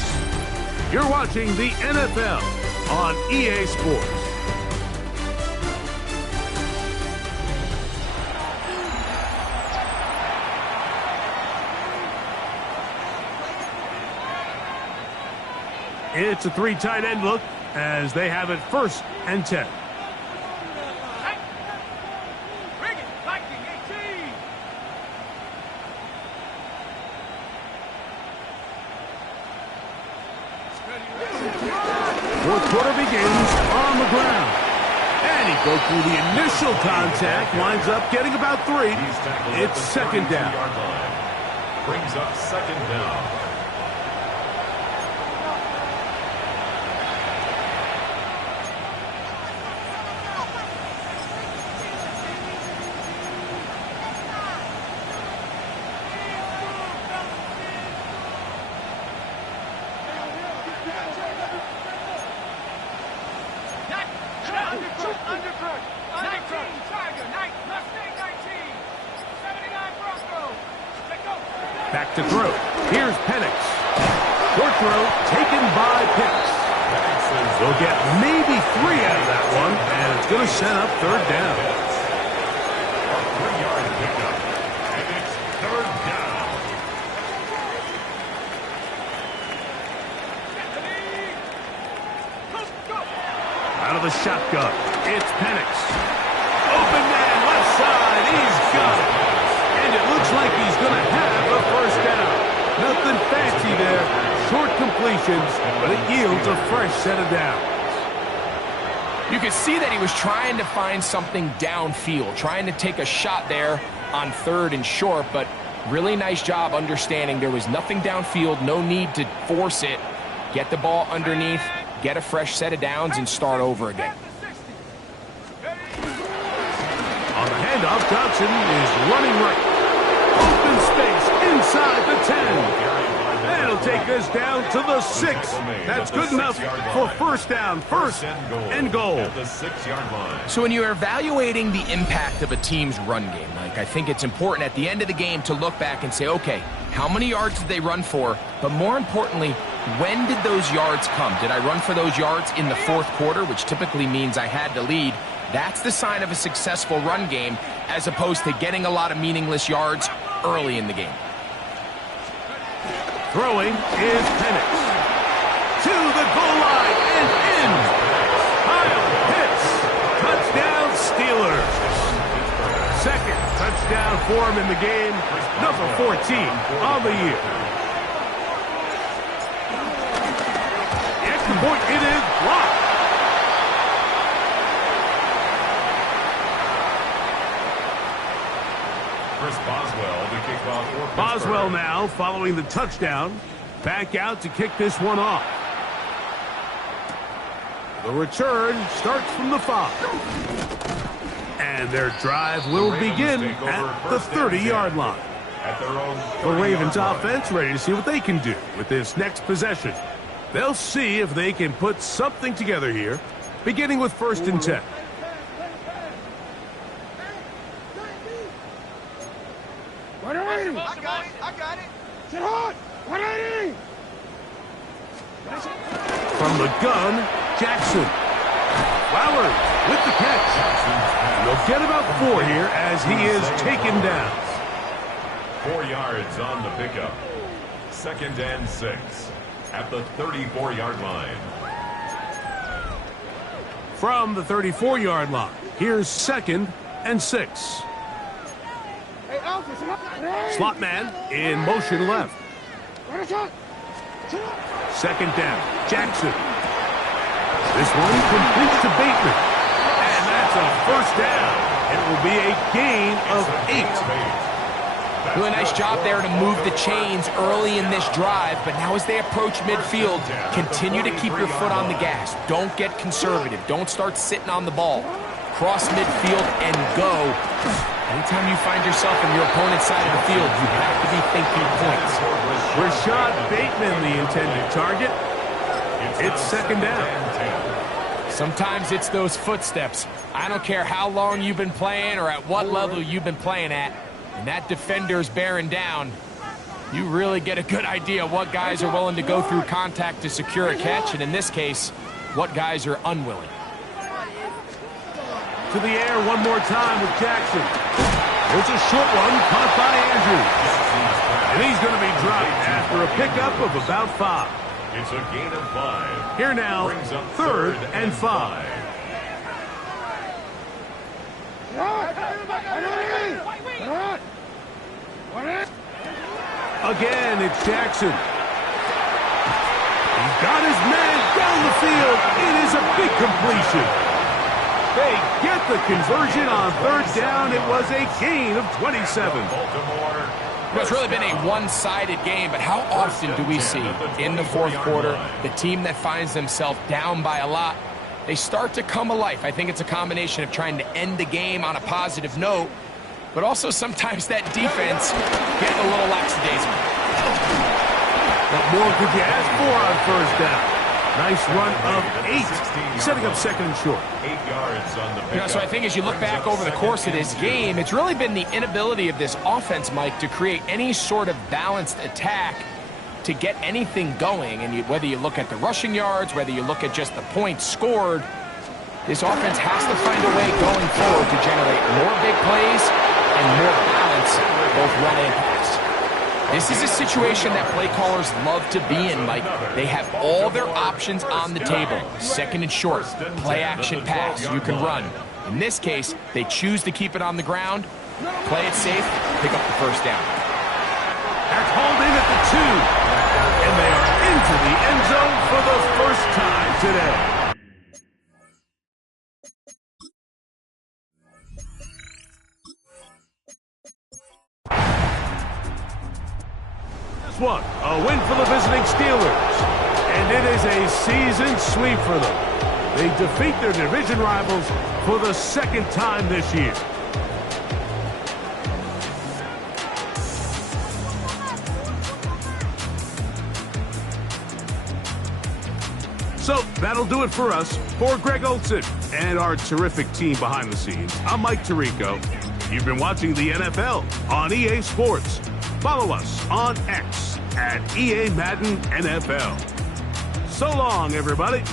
You're watching the NFL on EA Sports. It's a 3 tight end look as they have it 1st and 10. Bring it. Viking 18. 4th quarter begins on the ground. And he goes through the initial contact, winds up getting about 3. He's tackled at It's the 2nd down. 32-yard line. Brings up 2nd down. Undercrook. 19. Tiger. Mustang 19. 79 Broncos. Let's go. Back to throw. Here's Penix. Short throw taken by Pitts. They'll get maybe 3 out of that one, and it's going to set up 3rd down. A 3-yard pickup. And it's 3rd down. Out of the shotgun, it's Penix. Open man, left side, he's got it. And it looks like he's going to have a 1st down. Nothing fancy there. Short completion. completions, but it yields a fresh set of downs. You could see that he was trying to find something downfield, trying to take a shot there on 3rd and short, but really nice job understanding there was nothing downfield, no need to force it. Get the ball underneath, get a fresh set of downs, and start over again. On the handoff, Johnson is running right. Open space inside the 10. That'll take us down to the 6. That's good enough for first down, first and goal. At the 6-yard line. So when you're evaluating the impact of a team's run game, Mike, I think it's important at the end of the game to look back and say, okay, how many yards did they run for? But more importantly, when did those yards come? Did I run for those yards in the 4th quarter, which typically means I had to lead? That's the sign of a successful run game, as opposed to getting a lot of meaningless yards early in the game. Throwing is Penix. To the goal line and in. Kyle hits. Touchdown Steelers. Second touchdown for him in the game. Number 14 on the year. The extra point, it is blocked. Chris Boswell to kick off for Pittsburgh. Boswell now following the touchdown. Back out to kick this one off. The return starts from the 5. And their drive will begin at the 30-yard line. At their own The Ravens offense ready to see what they can do with this next possession. They'll see if they can put something together here, beginning with 1st and 10. I got it. Sit hard. 180. From the gun, Jackson. Flowers with the catch. They'll get about 4 here as he is taken down. 4 yards on the pickup. 2nd and 6 at the 34-yard line. From the 34-yard line, here's 2nd and 6. Slot man in motion left. 2nd down, Jackson. This one completes to Bateman. And that's a first down. It will be a gain of 8. Really nice job there to move the chains early in this drive, but now as they approach midfield, continue to keep your foot on the gas. Don't get conservative. Don't start sitting on the ball. Cross midfield and go. Anytime you find yourself on your opponent's side of the field, you have to be thinking points. Rashad Bateman, the intended target. It's 2nd down. Sometimes it's those footsteps. I don't care how long you've been playing or at what level you've been playing at. And that defender's bearing down. You really get a good idea what guys are willing to go through contact to secure a catch, and in this case, what guys are unwilling. To the air one more time with Jackson. It's a short one caught by Andrews. And he's going to be dropped after a pickup of about 5. It's a gain of 5. Here now, Brings up 3rd and 5. Again, it's Jackson. He's got his man down the field. It is a big completion. They get the conversion on 3rd down. It was a gain of 27. It's really been a one-sided game, but how often do we see in the 4th quarter the team that finds themselves down by a lot, they start to come alive. I think it's a combination of trying to end the game on a positive note, but also sometimes that defense getting a little lackadaisical. What more could you ask for on 1st down? Nice run of 8, setting up 2nd and short. 8 yards on the pickup. So I think as you look back over the course of this game, it's really been the inability of this offense, Mike, to create any sort of balanced attack to get anything going. And whether you look at the rushing yards, whether you look at just the points scored, this offense has to find a way going forward to generate more big plays and more balance, both run and pass. This is a situation that play callers love to be in, Mike. They have all their options on the table. 2nd and short, play action pass, you can run. In this case, they choose to keep it on the ground, play it safe, pick up the first down. That's hauled in at the 2. And they are into the end zone for the first time today. This one, a win for the visiting Steelers. And it is a season sweep for them. They defeat their division rivals for the second time this year. So that'll do it for us. For Greg Olson and our terrific team behind the scenes, I'm Mike Tirico. You've been watching the NFL on EA Sports. Follow us on X at EA Madden NFL. So long, everybody.